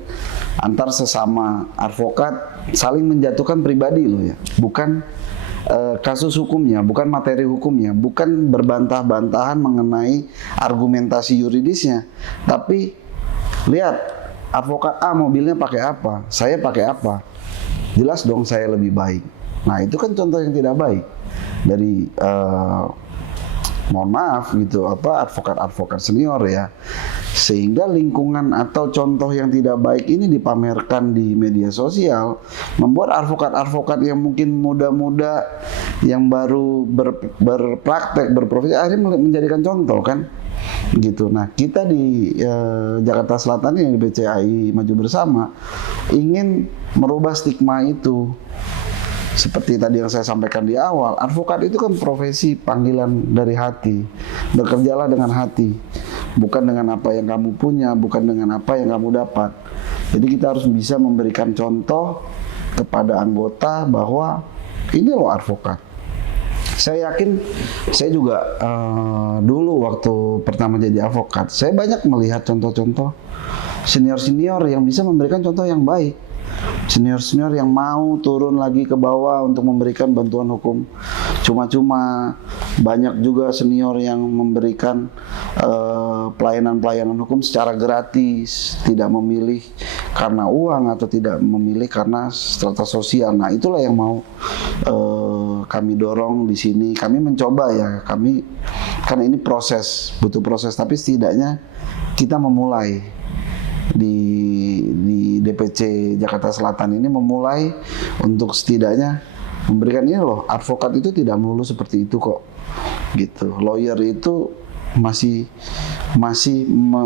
antar sesama advokat saling menjatuhkan pribadi loh ya, bukan kasus hukumnya, bukan materi hukumnya, bukan berbantah-bantahan mengenai argumentasi yuridisnya, tapi lihat advokat A mobilnya pakai apa, saya pakai apa, jelas dong saya lebih baik. Nah itu kan contoh yang tidak baik dari mohon maaf gitu advokat senior ya, sehingga lingkungan atau contoh yang tidak baik ini dipamerkan di media sosial, membuat advokat yang mungkin muda-muda yang baru berpraktek berprofesi akhirnya menjadikan contoh kan gitu. Nah kita di Jakarta Selatan ini di BCAI Maju Bersama ingin merubah stigma itu. Seperti tadi yang saya sampaikan di awal, advokat itu kan profesi panggilan dari hati. Bekerjalah dengan hati, bukan dengan apa yang kamu punya, bukan dengan apa yang kamu dapat. Jadi kita harus bisa memberikan contoh kepada anggota bahwa ini loh advokat. Saya yakin, saya juga dulu waktu pertama jadi advokat, saya banyak melihat contoh-contoh senior-senior yang bisa memberikan contoh yang baik. Senior-senior yang mau turun lagi ke bawah untuk memberikan bantuan hukum cuma-cuma. Banyak juga senior yang memberikan pelayanan-pelayanan hukum secara gratis, tidak memilih karena uang atau tidak memilih karena strata sosial. Nah itulah yang mau kami dorong di sini. Kami mencoba ya, karena ini butuh proses, tapi setidaknya kita memulai di DPC Jakarta Selatan ini memulai untuk setidaknya memberikan ini loh, advokat itu tidak melulu seperti itu kok, gitu. Lawyer itu masih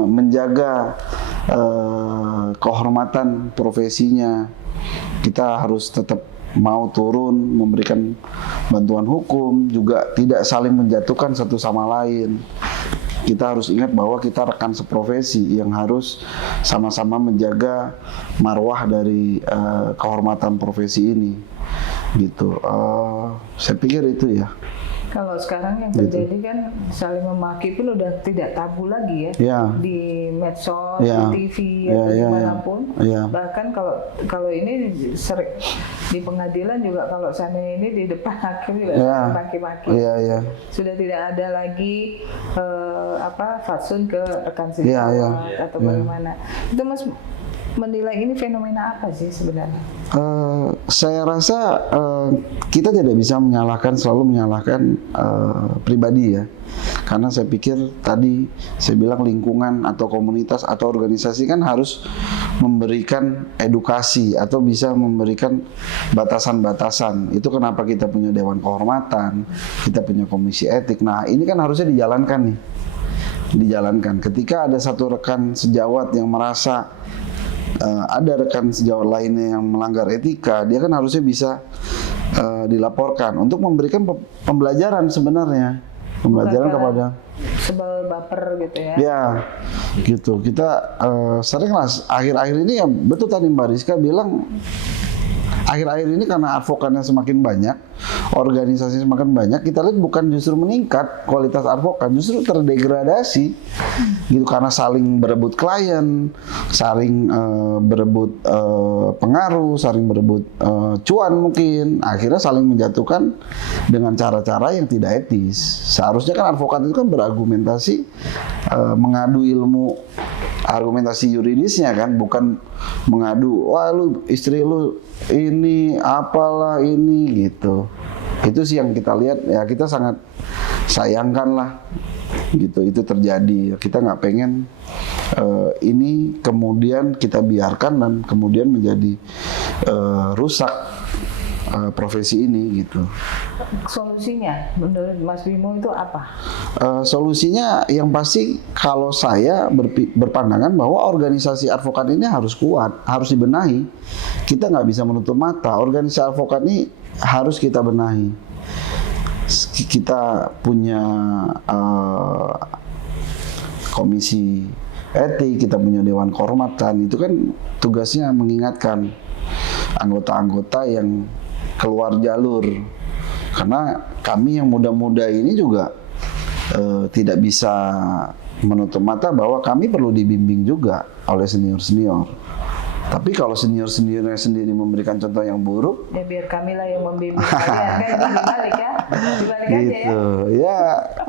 menjaga kehormatan profesinya. Kita harus tetap mau turun memberikan bantuan hukum, juga tidak saling menjatuhkan satu sama lain. Kita harus ingat bahwa kita rekan seprofesi yang harus sama-sama menjaga marwah dari kehormatan profesi ini, gitu. Saya pikir itu ya. Kalau sekarang yang terjadi kan saling memaki pun udah tidak tabu lagi ya, di medsos, di TV atau dimanapun. Bahkan kalau ini sering di pengadilan juga, kalau sana ini di depan hakim juga maki-maki. Sudah tidak ada lagi fatsun ke rekan sejawat atau bagaimana. Itu Mas menilai ini fenomena apa sih sebenarnya? Saya rasa kita tidak bisa selalu menyalahkan pribadi ya, karena saya pikir tadi saya bilang lingkungan atau komunitas atau organisasi kan harus memberikan edukasi atau bisa memberikan batasan-batasan. Itu kenapa kita punya Dewan Kehormatan, kita punya Komisi Etik. Nah ini kan harusnya dijalankan nih, ketika ada satu rekan sejawat yang merasa ada rekan sejawat lainnya yang melanggar etika, dia kan harusnya bisa dilaporkan untuk memberikan pembelajaran sebenarnya, kepada sebel baper gitu ya. Ya, gitu. Kita sering lah akhir-akhir ini ya, betul tadi Mbak Rizka bilang, akhir-akhir ini karena advokatnya semakin banyak, organisasi semakin banyak, kita lihat bukan justru meningkat kualitas advokat, justru terdegradasi, gitu, karena saling berebut klien, saling berebut pengaruh, saling berebut cuan mungkin, akhirnya saling menjatuhkan dengan cara-cara yang tidak etis. Seharusnya kan advokat itu kan berargumentasi, mengadu ilmu argumentasi yuridisnya kan, bukan mengadu, wah lu istri lu ini apalah ini, gitu. Itu sih yang kita lihat ya, kita sangat sayangkan lah, gitu, itu terjadi. Kita nggak pengen ini kemudian kita biarkan dan kemudian menjadi rusak profesi ini, gitu. Solusinya menurut Mas Bimo itu apa? Solusinya yang pasti kalau saya berpandangan bahwa organisasi advokat ini harus kuat, harus dibenahi. Kita nggak bisa menutup mata, organisasi advokat ini harus kita benahi. Kita punya komisi etik, kita punya Dewan Kehormatan, itu kan tugasnya mengingatkan anggota-anggota yang keluar jalur. Karena kami yang muda-muda ini juga tidak bisa menutup mata bahwa kami perlu dibimbing juga oleh senior-senior. Tapi kalau senior-seniornya sendiri memberikan contoh yang buruk, ya biar kami lah yang membimbing kalian, kan dibalik ya, dibalik gitu. aja ya. Ya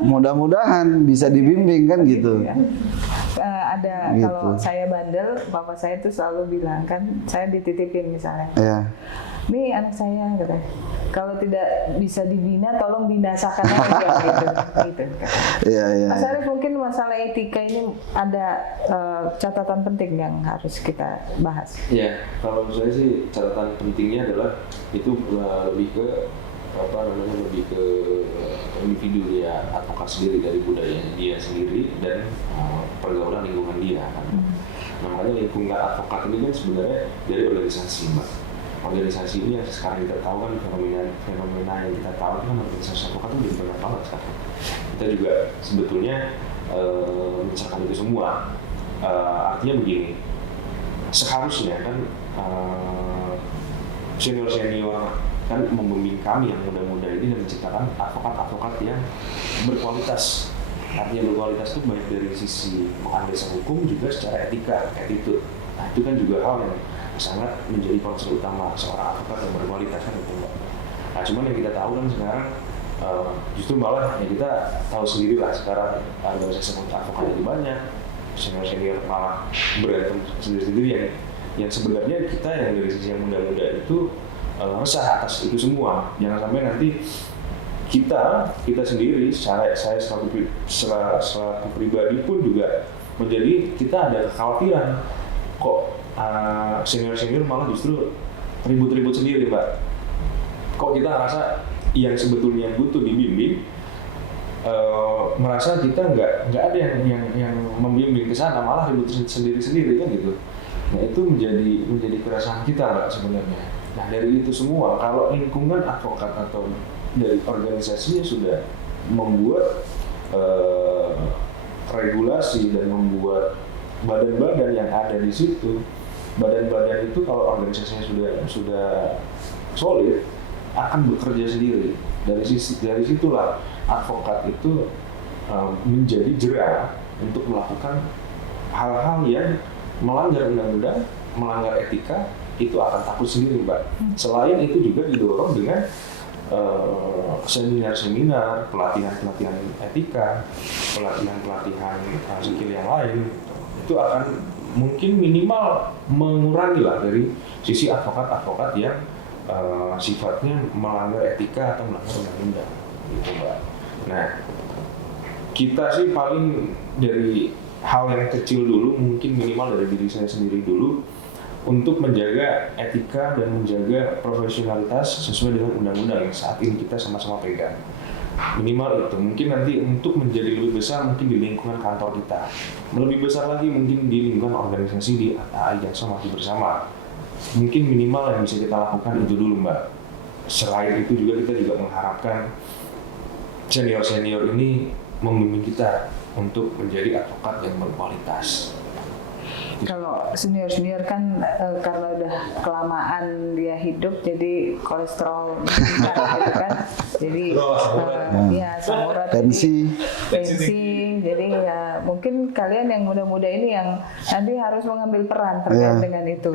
mudah-mudahan bisa dibimbing kan, gitu. Ada Gitu. Kalau saya bandel, bapak saya tuh selalu bilang kan, saya dititipin misalnya. Nih anak saya, katanya, kalau tidak bisa dibina, tolong binasakan aja, gitu. Mas Arief, mungkin masalah etika ini ada catatan penting yang harus kita bahas. Ya, kalau menurut saya sih catatan pentingnya adalah itu lebih ke individu ya, advokat sendiri, dari budaya dia sendiri dan pergaulan lingkungan dia kan. Makanya lingkungan advokat ini kan sebenarnya dari organisasi, Mbak. Organisasi ini yang sekarang kita tahu kan, fenomena yang kita tahu kan, organisasi advokat itu lebih banyak banget sekarang. Kita juga sebetulnya mencerahkan itu semua. Artinya begini, seharusnya kan senior-senior kan membimbing kami yang muda-muda ini dan menciptakan advokat-advokat yang berkualitas. Artinya berkualitas itu baik dari sisi menganalisa hukum juga secara etika, attitude. Nah itu kan juga hal yang sangat menjadi concern utama seorang advokat yang berkualitas kan itu. Nah cuman yang kita tahu kan sekarang justru malah ya kita tahu sendiri lah sekarang organisasi advokat itu banyak, senior-senior malah berantem sendiri-sendiri yang sebenarnya kita yang dari sisi yang muda-muda itu resah atas itu semua. Jangan sampai nanti kita sendiri, saya selaku pribadi pun juga menjadi, kita ada kekhawatiran kok senior-senior malah justru ribut-ribut sendiri, Mbak. Kok kita ngerasa yang sebetulnya butuh dibimbing merasa kita nggak ada yang membimbing ke sana, malah ribut sendiri-sendiri kan gitu. Nah itu menjadi keresahan kita, Mbak, sebenarnya. Nah dari itu semua, kalau lingkungan advokat atau dari organisasinya sudah membuat regulasi dan membuat badan-badan yang ada di situ, badan-badan itu kalau organisasinya sudah solid akan bekerja sendiri. Dari situlah advokat itu menjadi jera untuk melakukan hal-hal yang melanggar undang-undang, melanggar etika, itu akan takut sendiri, Mbak. Selain itu juga didorong dengan seminar-seminar, pelatihan-pelatihan etika, pelatihan-pelatihan skill yang lain, itu akan mungkin minimal mengurangi lah dari sisi advokat-advokat yang sifatnya melanggar etika atau melanggar undang-undang, gitu, Mbak. Nah, kita sih paling dari hal yang kecil dulu, mungkin minimal dari diri saya sendiri dulu, untuk menjaga etika dan menjaga profesionalitas sesuai dengan undang-undang yang saat ini kita sama-sama pegang. Minimal itu. Mungkin nanti untuk menjadi lebih besar mungkin di lingkungan kantor kita. Lebih besar lagi mungkin di lingkungan organisasi di AI Jaksa Maju Bersama. Mungkin minimal yang bisa kita lakukan itu dulu, Mbak. Selain itu juga kita juga mengharapkan senior-senior ini membimbing kita untuk menjadi advokat yang berkualitas. Kalau senior-senior kan karena udah kelamaan dia hidup jadi kolesterol meningkat gitu kan. Jadi ya samurat Tensi. jadi ya mungkin kalian yang muda-muda ini yang nanti harus mengambil peran terkait dengan itu.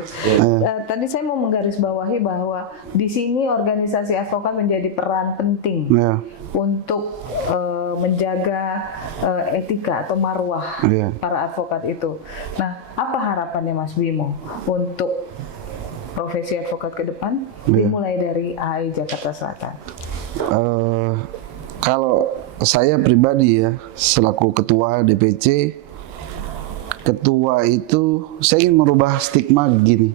Tadi saya mau menggarisbawahi bahwa di sini organisasi advokat menjadi peran penting untuk menjaga etika atau marwah para advokat itu. Nah, apa harapannya Mas Bimo untuk profesi advokat ke depan dimulai dari AI Jakarta Selatan? Kalau saya pribadi ya, selaku ketua DPC, ketua itu saya ingin merubah stigma gini.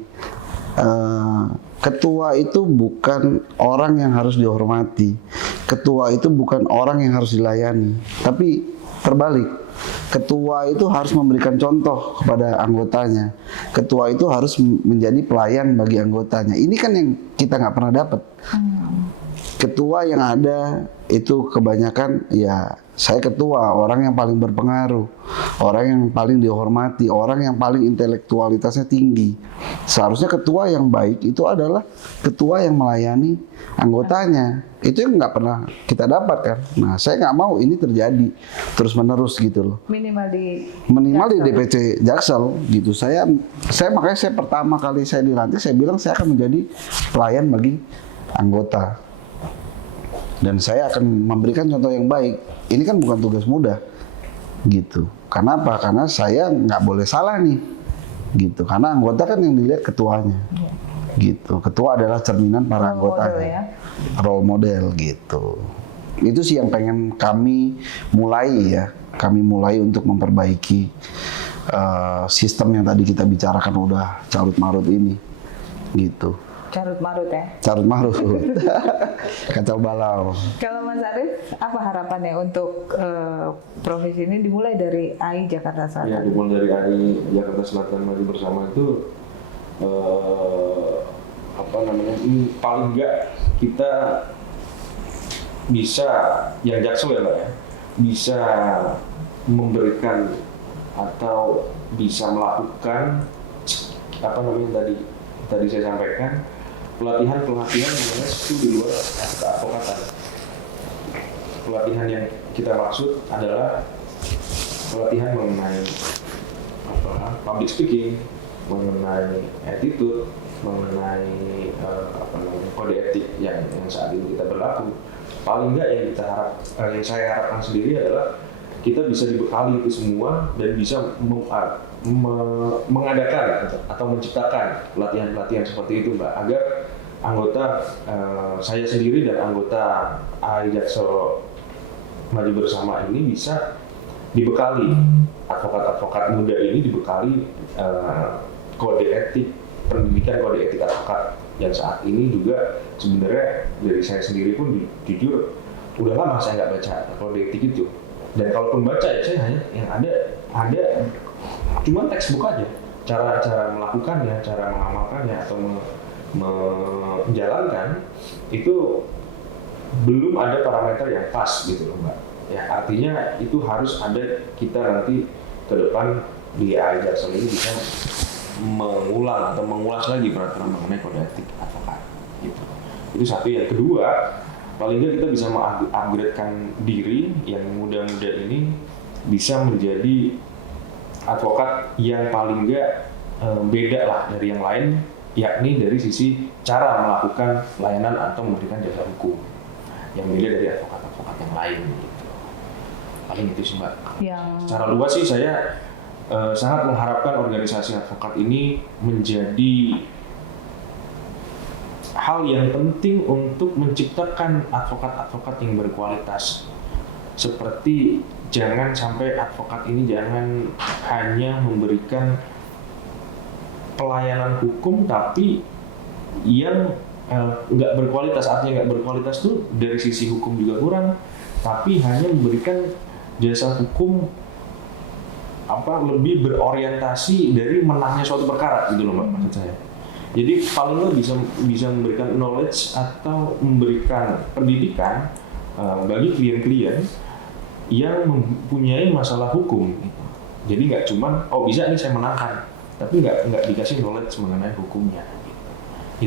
Ketua itu bukan orang yang harus dihormati. Ketua itu bukan orang yang harus dilayani. Tapi terbalik. Ketua itu harus memberikan contoh kepada anggotanya. Ketua itu harus menjadi pelayan bagi anggotanya. Ini kan yang kita nggak pernah dapat. Ketua yang ada itu kebanyakan ya saya ketua, orang yang paling berpengaruh, orang yang paling dihormati, orang yang paling intelektualitasnya tinggi. Seharusnya ketua yang baik itu adalah ketua yang melayani anggotanya. Itu yang nggak pernah kita dapatkan. Nah, saya nggak mau ini terjadi terus-menerus gitu loh. Minimal di DPC Jaksel gitu. Saya makanya saya pertama kali saya dilantik saya bilang saya akan menjadi pelayan bagi anggota. Dan saya akan memberikan contoh yang baik. Ini kan bukan tugas mudah, gitu. Karena apa? Karena saya nggak boleh salah nih, gitu. Karena anggota kan yang dilihat ketuanya, gitu. Ketua adalah cerminan para anggotanya, role model, gitu. Itu sih yang pengen kami mulai ya. Kami mulai untuk memperbaiki sistem yang tadi kita bicarakan udah carut marut ini, gitu. Carut marut ya? Carut marut. Kacau balau. Kalau Mas Arief, apa harapannya untuk profesi ini dimulai dari AI Jakarta Selatan? Ya, dimulai dari AI Jakarta Selatan Maju Bersama itu paling enggak kita bisa yang Jaksel ya Mbak ya, bisa memberikan atau bisa melakukan tadi saya sampaikan pelatihan mengenai skill di luar keadvokatan. Pelatihan yang kita maksud adalah pelatihan mengenai public speaking, mengenai attitude, mengenai kode etik yang saat ini kita berlaku. Paling enggak yang saya harapkan sendiri adalah kita bisa dibekali itu semua dan bisa mengadakan atau menciptakan pelatihan-pelatihan seperti itu, Mbak, agar anggota saya sendiri dan anggota AI Jaksa Maju Bersama ini bisa dibekali, advokat-advokat muda ini dibekali kode etik, pendidikan kode etik advokat yang saat ini juga sebenarnya dari saya sendiri pun jujur udah lama saya nggak baca kode etik itu. Dan kalaupun baca ya saya hanya yang ada cuma textbook aja, cara melakukannya, cara mengamalkannya atau menjalankan itu belum ada parameter yang pas gitu loh Mbak. Ya artinya itu harus ada, kita nanti ke depan di AI Jackson ini bisa mengulang atau mengulas lagi peraturan mengenai kode etik advokat gitu. Itu satu. Yang kedua, paling nggak kita bisa mengupgradekan diri yang muda-muda ini bisa menjadi advokat yang paling nggak beda lah dari yang lain, yakni dari sisi cara melakukan layanan atau memberikan jasa hukum yang beda dari advokat-advokat yang lain gitu. Paling itu sih Mbak. Secara luas sih saya sangat mengharapkan organisasi advokat ini menjadi hal yang penting untuk menciptakan advokat-advokat yang berkualitas. Seperti jangan sampai advokat ini jangan hanya memberikan pelayanan hukum tapi yang nggak berkualitas. Artinya nggak berkualitas tuh dari sisi hukum juga kurang, tapi hanya memberikan jasa hukum lebih berorientasi dari menangnya suatu perkara gitu loh Mbak, maksud saya. Jadi paling nggak bisa memberikan knowledge atau memberikan pendidikan bagi klien-klien yang mempunyai masalah hukum gitu. Jadi nggak cuman bisa nih saya menangkan, tapi nggak dikasih knowledge mengenai hukumnya gitu.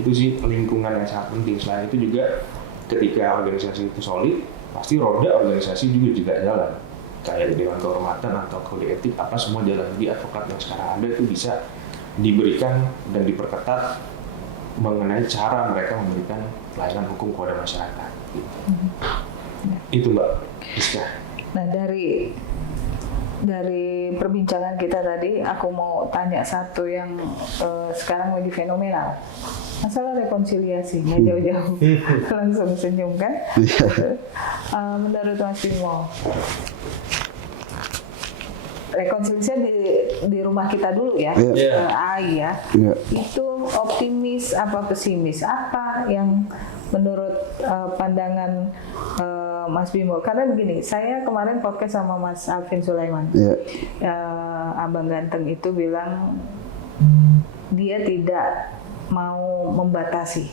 Itu sih lingkungan yang sangat penting. Selain itu juga ketika organisasi itu solid, pasti roda organisasi juga jalan. Kayak Dewan Kehormatan atau kode etik apa semua jalan. Jadi advokat yang sekarang ada itu bisa diberikan dan diperketat mengenai cara mereka memberikan pelayanan hukum kepada masyarakat gitu. Itu Mbak Rizka. Nah dari perbincangan kita tadi, aku mau tanya satu yang sekarang lagi fenomenal, masalah rekonsiliasi. Nggak jauh-jauh, langsung senyum kan? Menurut Mas Bimo, rekonsiliasi di rumah kita dulu ya, AI ya, itu optimis apa pesimis? Apa yang menurut pandangan Mas Bimo? Karena begini, saya kemarin podcast sama Mas Alvin Sulaiman, Abang Ganteng itu bilang dia tidak mau membatasi.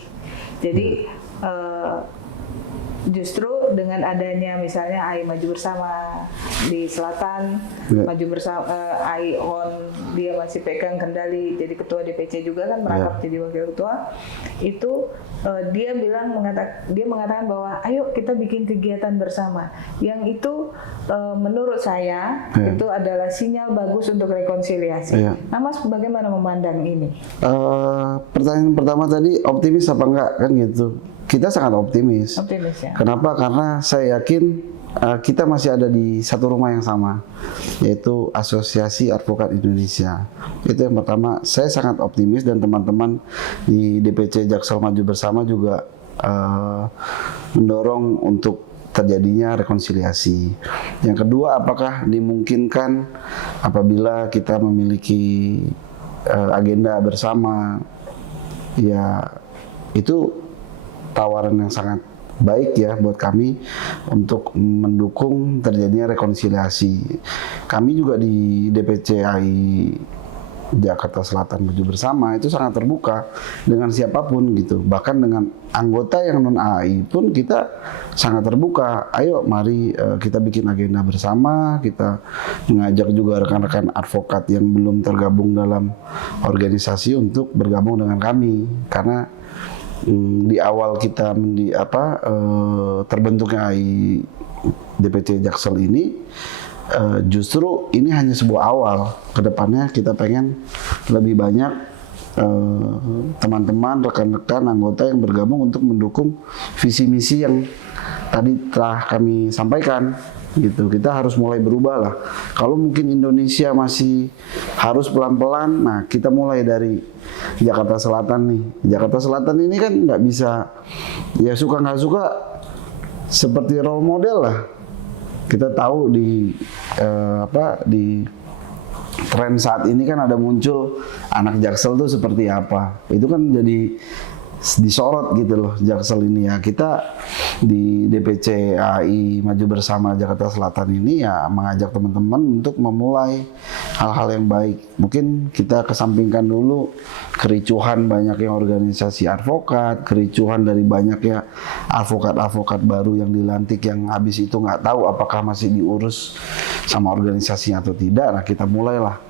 Jadi justru dengan adanya misalnya AI Maju Bersama di Selatan, Maju Bersama AI On, dia masih pegang kendali jadi ketua DPC juga kan, merangkap jadi wakil ketua. Itu dia mengatakan bahwa ayo kita bikin kegiatan bersama. Yang itu menurut saya itu adalah sinyal bagus untuk rekonsiliasi. Nah Mas bagaimana memandang ini? Pertanyaan pertama tadi, optimis apa enggak kan gitu. Kita sangat optimis. Optimis ya. Kenapa? Karena saya yakin kita masih ada di satu rumah yang sama, yaitu Asosiasi Advokat Indonesia. Itu yang pertama. Saya sangat optimis dan teman-teman di DPC Jaksel Maju Bersama juga mendorong untuk terjadinya rekonsiliasi. Yang kedua, apakah dimungkinkan apabila kita memiliki agenda bersama? Ya, itu tawaran yang sangat baik ya buat kami untuk mendukung terjadinya rekonsiliasi. Kami juga di DPC AI Jakarta Selatan Maju Bersama itu sangat terbuka dengan siapapun gitu. Bahkan dengan anggota yang non AI pun kita sangat terbuka. Ayo mari kita bikin agenda bersama, kita mengajak juga rekan-rekan advokat yang belum tergabung dalam organisasi untuk bergabung dengan kami. Karena di awal kita terbentuknya AI DPC Jaksel ini justru ini hanya sebuah awal. Kedepannya kita pengen lebih banyak teman-teman, rekan-rekan, anggota yang bergabung untuk mendukung visi misi yang tadi telah kami sampaikan gitu. Kita harus mulai berubah lah. Kalau mungkin Indonesia masih harus pelan-pelan, nah kita mulai dari Jakarta Selatan nih. Jakarta Selatan ini kan nggak bisa, ya suka nggak suka seperti role model lah. Kita tahu di tren saat ini kan ada muncul anak Jaksel tuh seperti apa. Itu kan jadi disorot gitu loh Jaksel ini ya. Kita di DPC AI Maju Bersama Jakarta Selatan ini ya mengajak teman-teman untuk memulai hal-hal yang baik. Mungkin kita kesampingkan dulu kericuhan banyaknya organisasi advokat, kericuhan dari banyaknya advokat-advokat baru yang dilantik yang habis itu nggak tahu apakah masih diurus sama organisasinya atau tidak. Nah, kita mulailah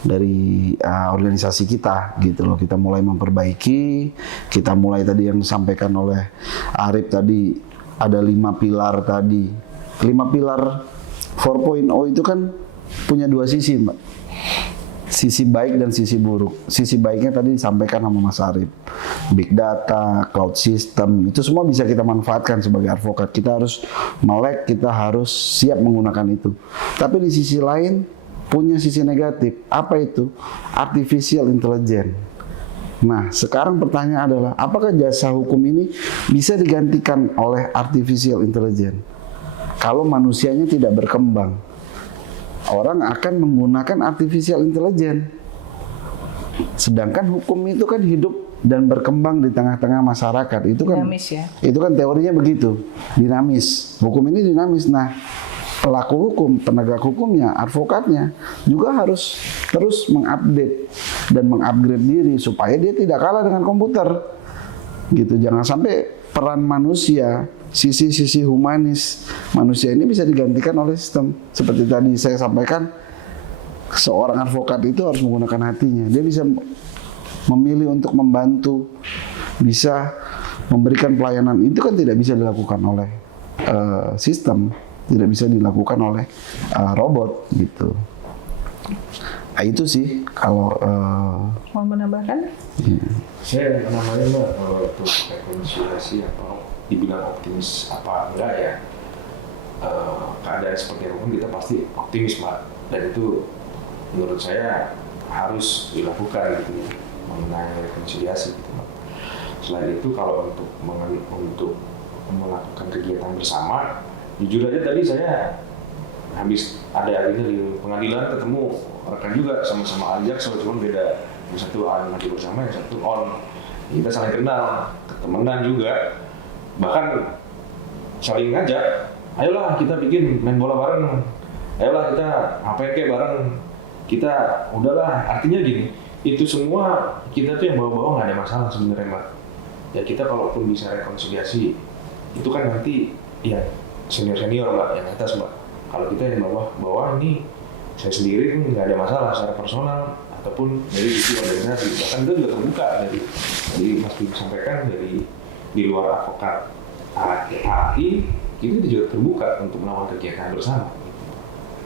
dari organisasi kita gitu loh. Kita mulai memperbaiki, kita mulai tadi yang disampaikan oleh Arif tadi, ada 5 pilar tadi. 5 pilar 4.0 itu kan punya 2 sisi, Mbak. Sisi baik dan sisi buruk. Sisi baiknya tadi disampaikan sama Mas Arif. Big data, cloud system, itu semua bisa kita manfaatkan sebagai advokat. Kita harus melek, kita harus siap menggunakan itu. Tapi di sisi lain punya sisi negatif. Apa itu? Artificial intelligence. Nah, sekarang pertanyaan adalah, apakah jasa hukum ini bisa digantikan oleh artificial intelligence? Kalau manusianya tidak berkembang, orang akan menggunakan artificial intelligence. Sedangkan hukum itu kan hidup dan berkembang di tengah-tengah masyarakat. Itu kan Dinamis ya. Itu kan teorinya begitu, dinamis. Hukum ini dinamis. Nah, pelaku hukum, penegak hukumnya, advokatnya juga harus terus mengupdate dan mengupgrade diri supaya dia tidak kalah dengan komputer. Gitu. Jangan sampai peran manusia, sisi-sisi humanis manusia ini bisa digantikan oleh sistem. Seperti tadi saya sampaikan, seorang advokat itu harus menggunakan hatinya. Dia bisa memilih untuk membantu, bisa memberikan pelayanan. Itu kan tidak bisa dilakukan oleh sistem. Tidak bisa dilakukan oleh robot gitu. Nah, itu sih kalau Mau menambahkan? Saya namanya Mbak, kalau untuk rekonsiliasi atau dibilang optimis apa enggak ya, keadaan seperti apapun kita pasti optimis Mbak, dan itu menurut saya harus dilakukan gitu mengenai rekonsiliasi gitu Mbak. Selain itu kalau untuk melakukan kegiatan bersama, jujur aja tadi saya habis ada ini dari pengadilan ketemu rekan juga sama-sama ajak, cuma beda, yang satu maju bersama, yang satu on. Kita saling kenal, temenan juga, bahkan saling ngajak, ayolah kita bikin main bola bareng, ayolah kita ngapain kayak bareng, kita udahlah. Artinya gini, itu semua kita tuh yang bawa-bawa nggak ada masalah sebenarnya Mbak. Ya kita kalaupun bisa rekonsiliasi, itu kan nanti ya senior-senior Mbak, yang atas Mbak. Kalau kita yang bawah ini, saya sendiri pun nggak ada masalah secara personal ataupun dari sisi organisasi. Bahkan itu juga terbuka dari Mas Bim sampaikan, dari di luar advokat AI, itu juga terbuka untuk melakukan kegiatan bersama.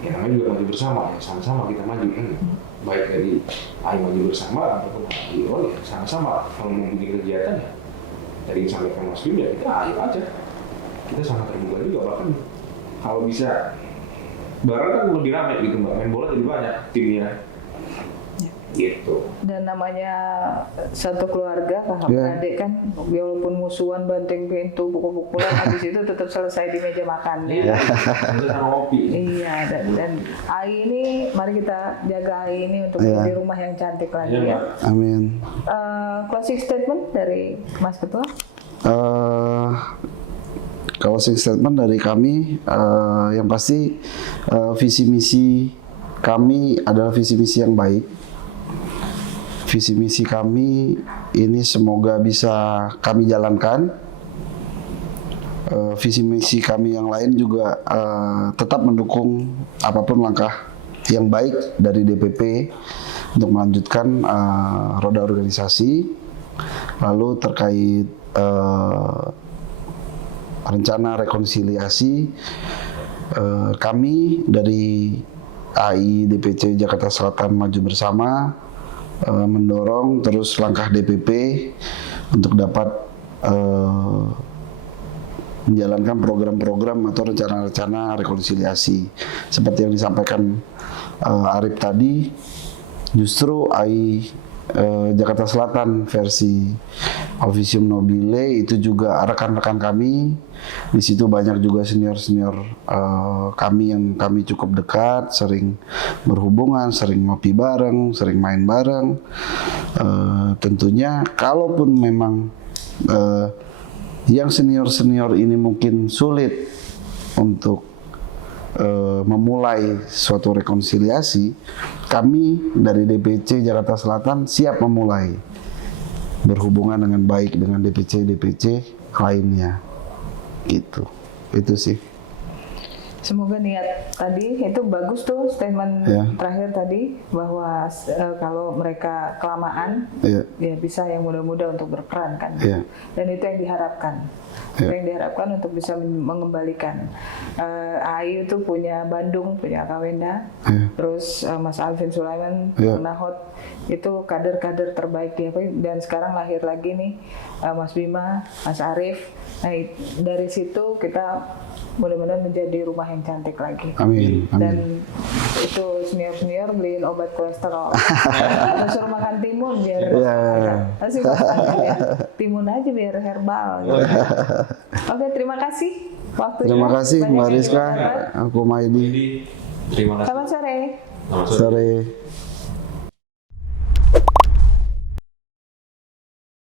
Ya namanya juga maju bersama, ya sama-sama kita maju kan. Baik dari AI Maju Bersama ataupun IO ya sama-sama. Kalau mau bikin kegiatan ya, dari yang sampaikan Mas Bim ya kita ayo aja. Kita sangat terbuka juga, bahkan kalau bisa bareng kan lebih ramai gitu Mbak, main bola jadi banyak timnya gitu. Dan namanya satu keluarga, kakak adik kan, walaupun musuhan, banting pintu, pukul-pukulan, habis itu tetap selesai di meja makan. Iya, itu sama kopi. Iya, dan AI ini, mari kita jaga AI ini untuk menjadi rumah yang cantik lagi ya. Amin. Closing statement dari Mas Ketua? Closing statement dari kami, yang pasti visi misi kami adalah visi misi yang baik. Visi misi kami ini semoga bisa kami jalankan. Visi misi kami yang lain juga tetap mendukung apapun langkah yang baik dari DPP untuk melanjutkan roda organisasi. Lalu terkait rencana rekonsiliasi, kami dari AI DPC Jakarta Selatan Maju Bersama mendorong terus langkah DPP untuk dapat menjalankan program-program atau rencana-rencana rekonsiliasi seperti yang disampaikan Arif tadi. Justru AI Jakarta Selatan versi Officium Nobile itu juga rekan-rekan kami. Di situ banyak juga senior-senior kami yang kami cukup dekat, sering berhubungan, sering ngopi bareng, sering main bareng. Tentunya kalaupun memang yang senior-senior ini mungkin sulit untuk memulai suatu rekonsiliasi, kami dari DPC Jakarta Selatan siap memulai berhubungan dengan baik dengan DPC lainnya, gitu. Itu sih. Semoga niat tadi itu bagus tuh statement terakhir tadi bahwa kalau mereka kelamaan ya bisa yang muda-muda untuk berperan kan, dan itu yang diharapkan. Yang diharapkan untuk bisa mengembalikan. AAI itu punya Bandung, punya Kawenda, terus Mas Alvin Sulaiman, Nahot, itu kader-kader terbaik dia, dan sekarang lahir lagi nih Mas Bima, Mas Arief. Nah dari situ kita mudah-mudahan menjadi rumah yang cantik lagi. Amin. Dan itu senior beliin obat kolesterol. Atau suruh makan timun biar masih makan ya. Timun aja biar herbal. Gitu. Oke, terima kasih waktunya. Terima kasih Mbak Rizka, aku Maidi. Terima kasih. Selamat sore. Sore.